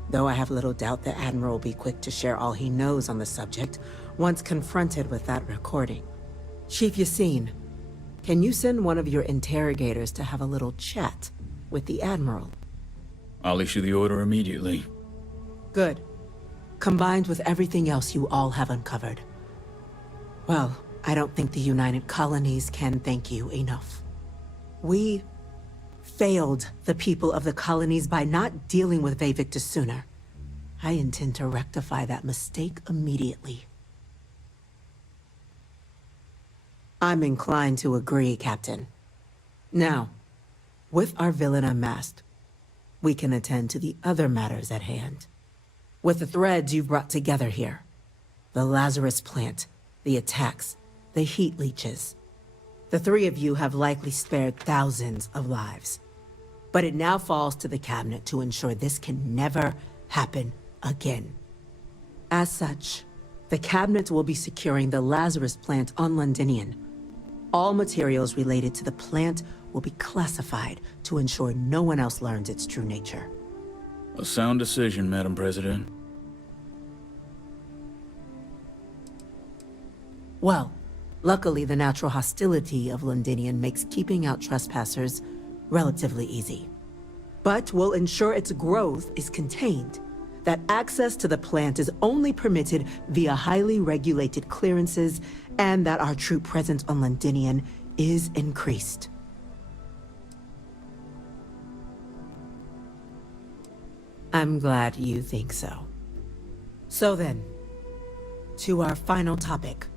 Though I have little doubt the Admiral will be quick to share all he knows on the subject once confronted with that recording. Chief Yassine, can you send one of your interrogators to have a little chat with the Admiral? I'll issue the order immediately. Good. Combined with everything else you all have uncovered. Well, I don't think the United Colonies can thank you enough. We failed the people of the colonies by not dealing with Vavictus sooner. I intend to rectify that mistake immediately. I'm inclined to agree, Captain. Now, with our villain unmasked, we can attend to the other matters at hand. With the threads you've brought together here, the Lazarus plant, the attacks, the heat leeches, the 3 of you have likely spared thousands of lives. But it now falls to the Cabinet to ensure this can never happen again. As such, the Cabinet will be securing the Lazarus plant on Londinian. All materials related to the plant will be classified to ensure no one else learns its true nature. A sound decision, Madam President. Well, luckily the natural hostility of Londinian makes keeping out trespassers relatively easy. But we'll ensure its growth is contained, that access to the plant is only permitted via highly regulated clearances, and that our troop presence on Londinian is increased. I'm glad you think so. So then, to our final topic.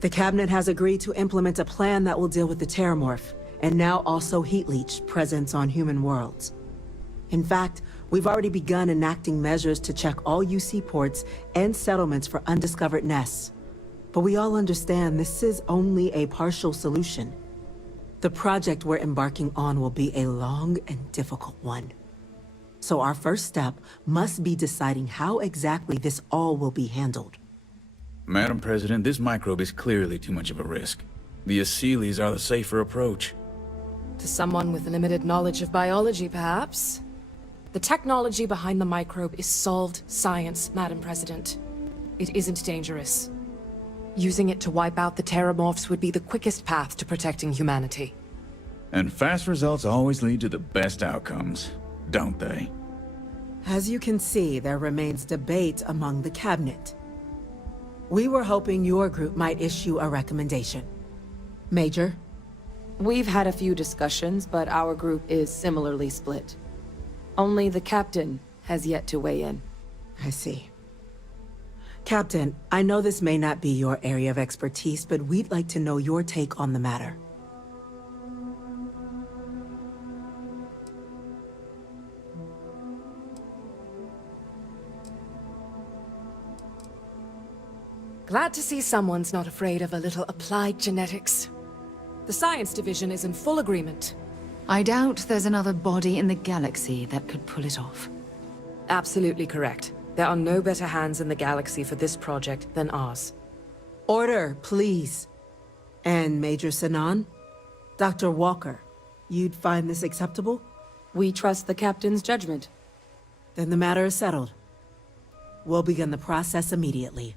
The Cabinet has agreed to implement a plan that will deal with the Terramorph, and now also Heat Leech presence on human worlds. In fact, We've already begun enacting measures to check all UC ports and settlements for undiscovered nests. But we all understand this is only a partial solution. The project we're embarking on will be a long and difficult one. So our first step must be deciding how exactly this all will be handled. Madam President, this microbe is clearly too much of a risk. The Aseles are the safer approach. To someone with limited knowledge of biology, perhaps? The technology behind the microbe is solved science, Madam President. It isn't dangerous. Using it to wipe out the Terramorphs would be the quickest path to protecting humanity. And fast results always lead to the best outcomes, don't they? As you can see, there remains debate among the cabinet. We were hoping your group might issue a recommendation. Major? We've had a few discussions, but our group is similarly split. Only the captain has yet to weigh in. I see. Captain, I know this may not be your area of expertise, but we'd like to know your take on the matter. Glad to see someone's not afraid of a little applied genetics. The science division is in full agreement. I doubt there's another body in the galaxy that could pull it off. Absolutely correct. There are no better hands in the galaxy for this project than ours. Order, please. And Major Sinan? Dr. Walker, you'd find this acceptable? We trust the captain's judgment. Then the matter is settled. We'll begin the process immediately.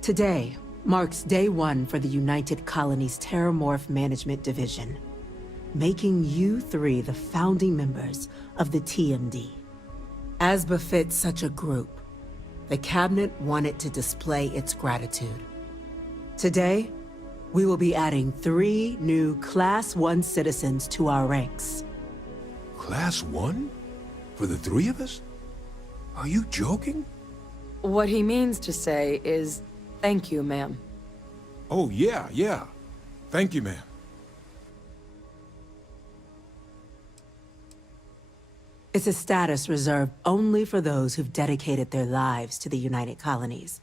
Today marks day one for the United Colonies Terramorph Management Division, making you three the founding members of the TMD. As befits such a group, the Cabinet wanted to display its gratitude. Today, we will be adding 3 new Class 1 citizens to our ranks. Class 1? For the 3 of us? Are you joking? What he means to say is, thank you, ma'am. Oh, yeah. Thank you, ma'am. It's a status reserved only for those who've dedicated their lives to the United Colonies,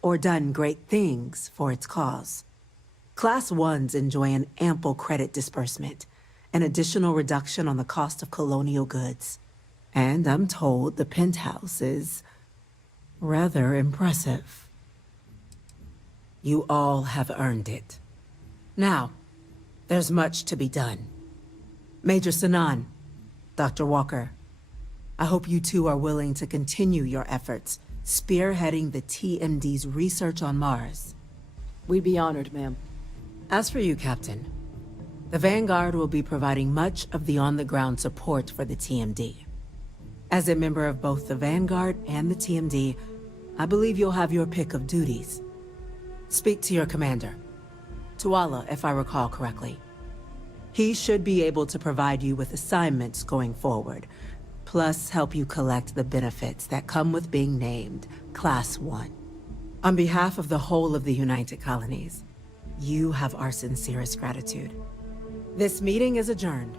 or done great things for its cause. Class 1s enjoy an ample credit disbursement, an additional reduction on the cost of colonial goods. And I'm told the penthouse is rather impressive. You all have earned it. Now, there's much to be done. Major Sinan, Dr. Walker, I hope you two are willing to continue your efforts, spearheading the TMD's research on Mars. We'd be honored, ma'am. As for you, Captain, the Vanguard will be providing much of the on-the-ground support for the TMD. As a member of both the Vanguard and the TMD, I believe you'll have your pick of duties. Speak to your commander, Tuala, if I recall correctly. He should be able to provide you with assignments going forward, plus help you collect the benefits that come with being named Class 1. On behalf of the whole of the United Colonies, you have our sincerest gratitude. This meeting is adjourned.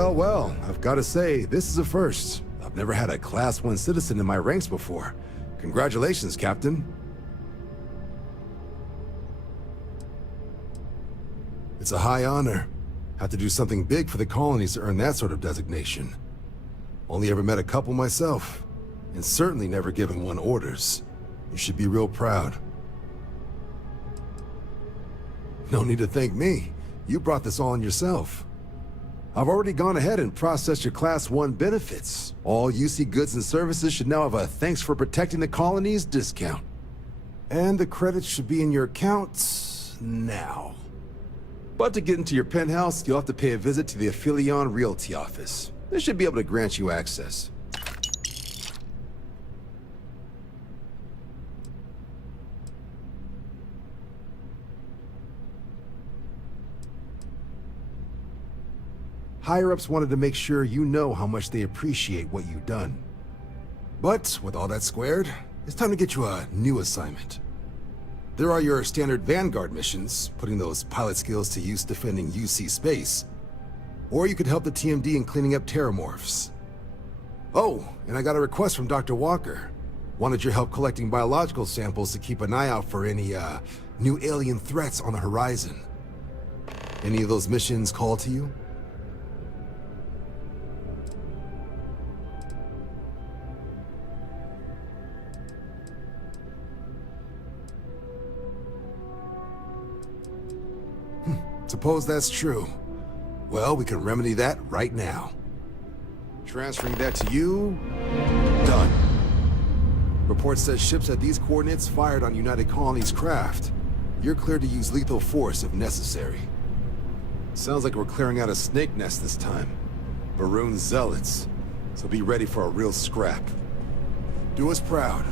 Well, well, I've got to say, this is a first. I've never had a Class 1 citizen in my ranks before. Congratulations, Captain. It's a high honor. Have to do something big for the colonies to earn that sort of designation. Only ever met a couple myself, and certainly never given one orders. You should be real proud. No need to thank me. You brought this on yourself. I've already gone ahead and processed your Class 1 benefits. All UC goods and services should now have a thanks for protecting the colonies discount. And the credits should be in your account now. But to get into your penthouse, you'll have to pay a visit to the Aphelion Realty office. They should be able to grant you access. Higher-ups wanted to make sure you know how much they appreciate what you've done. But with all that squared, it's time to get you a new assignment. There are your standard Vanguard missions, putting those pilot skills to use defending UC space. Or you could help the TMD in cleaning up terramorphs. Oh, and I got a request from Dr. Walker. Wanted your help collecting biological samples to keep an eye out for any, new alien threats on the horizon. Any of those missions call to you? Suppose that's true. Well, we can remedy that right now. Transferring that to you... done. Report says ships at these coordinates fired on United Colonies craft. You're cleared to use lethal force if necessary. Sounds like we're clearing out a snake nest this time. Baroon zealots. So be ready for a real scrap. Do us proud.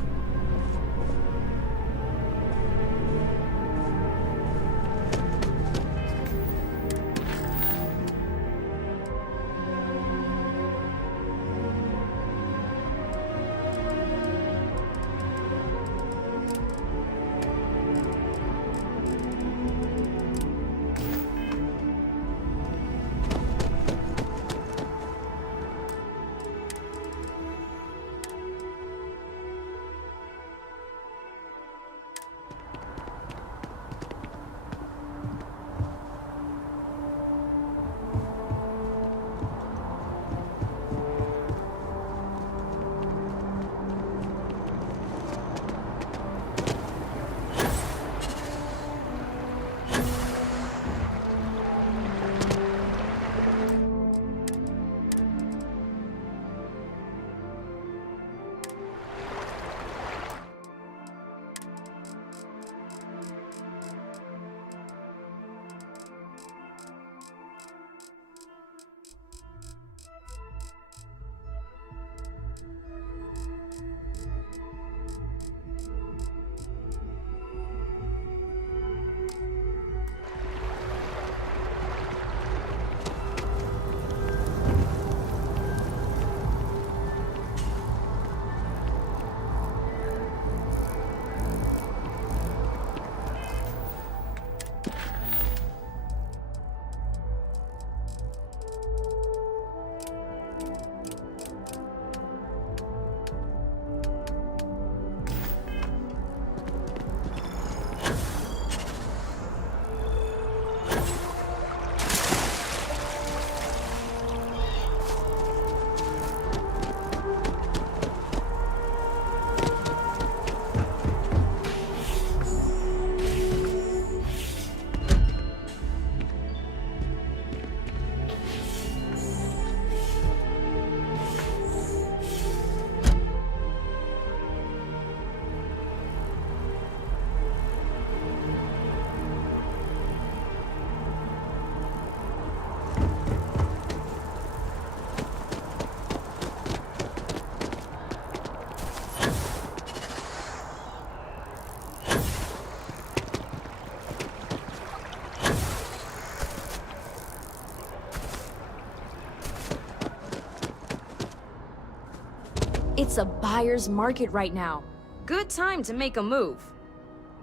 It's a buyer's market right now. Good time to make a move.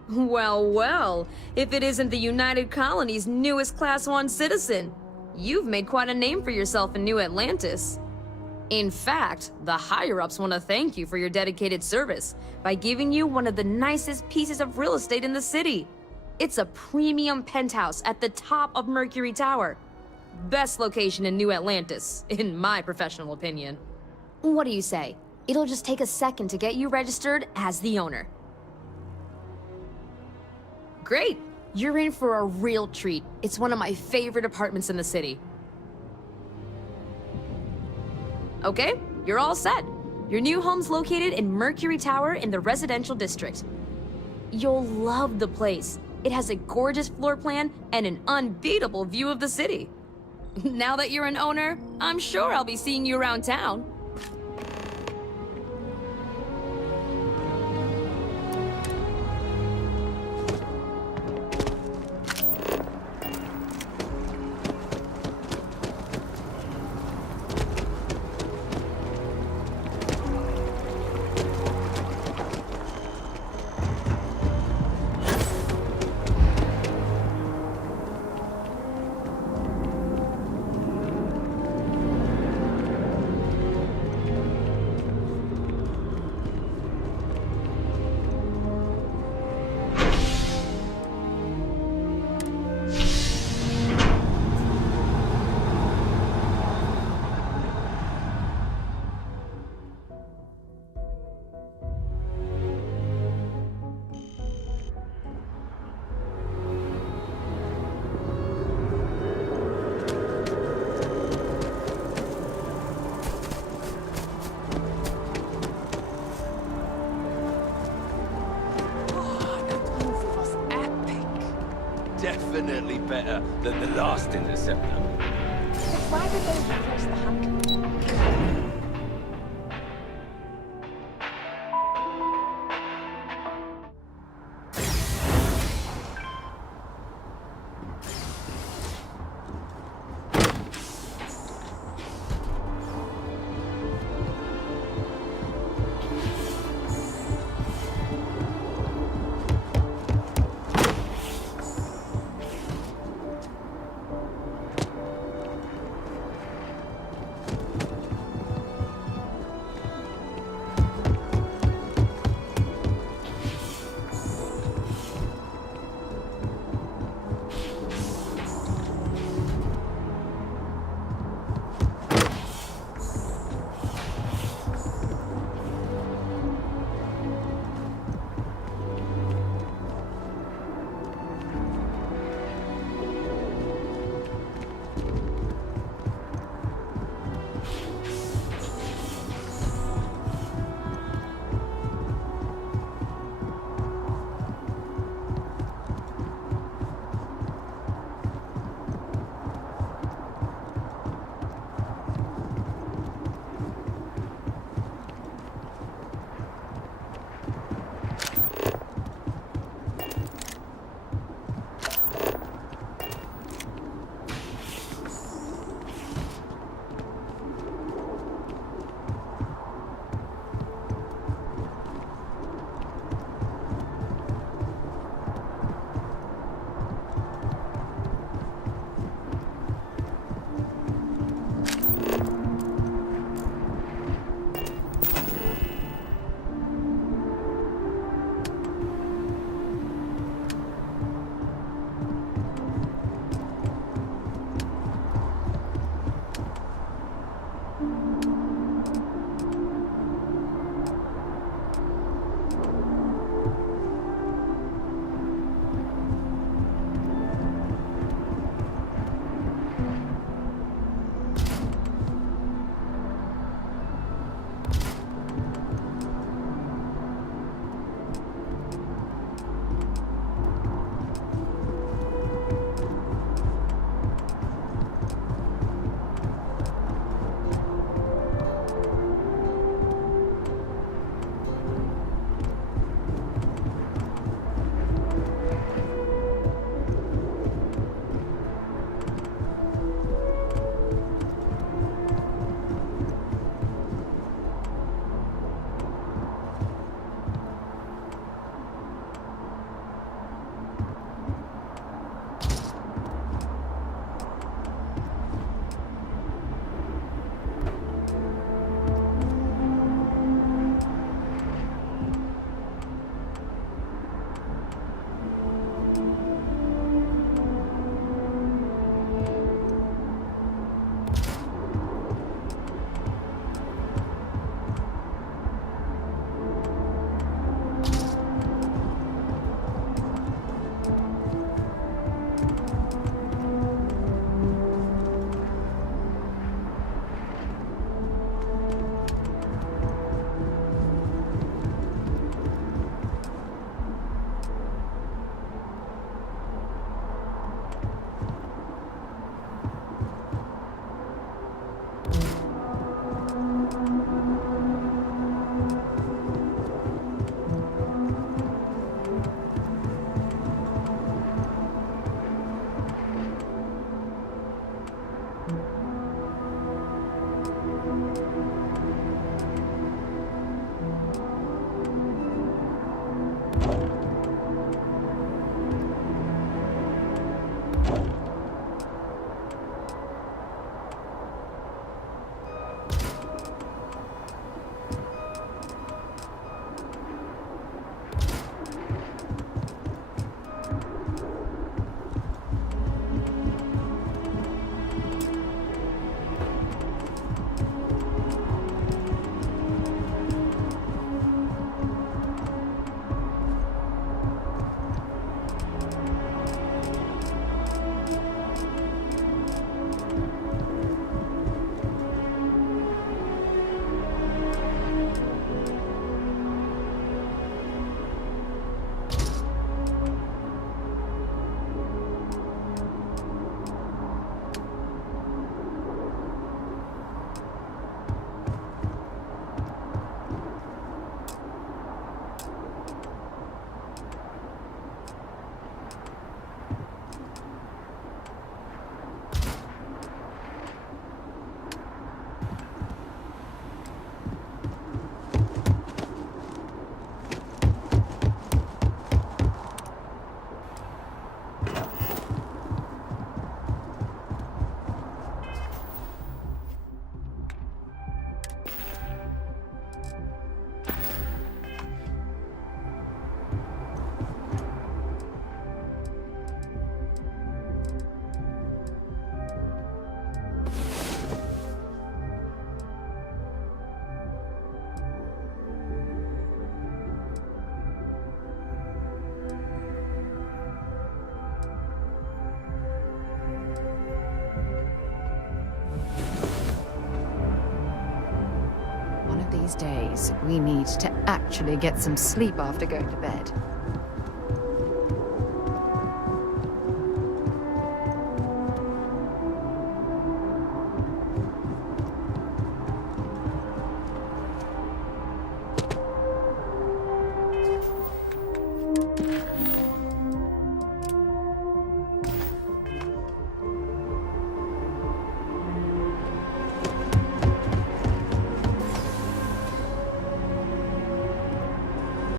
Well, well, if it isn't the United Colony's newest Class 1 citizen. You've made quite a name for yourself in New Atlantis. In fact, the higher-ups want to thank you for your dedicated service by giving you one of the nicest pieces of real estate in the city. It's a premium penthouse at the top of Mercury Tower. Best location in New Atlantis, in my professional opinion. What do you say? It'll just take a second to get you registered as the owner. Great! You're in for a real treat. It's one of my favorite apartments in the city. Okay, you're all set. Your new home's located in Mercury Tower in the residential district. You'll love the place. It has a gorgeous floor plan and an unbeatable view of the city. Now that you're an owner, I'm sure I'll be seeing you around town. Definitely better than the last interceptor. Why did they replace the hunter? These days, we need to actually get some sleep after going to bed.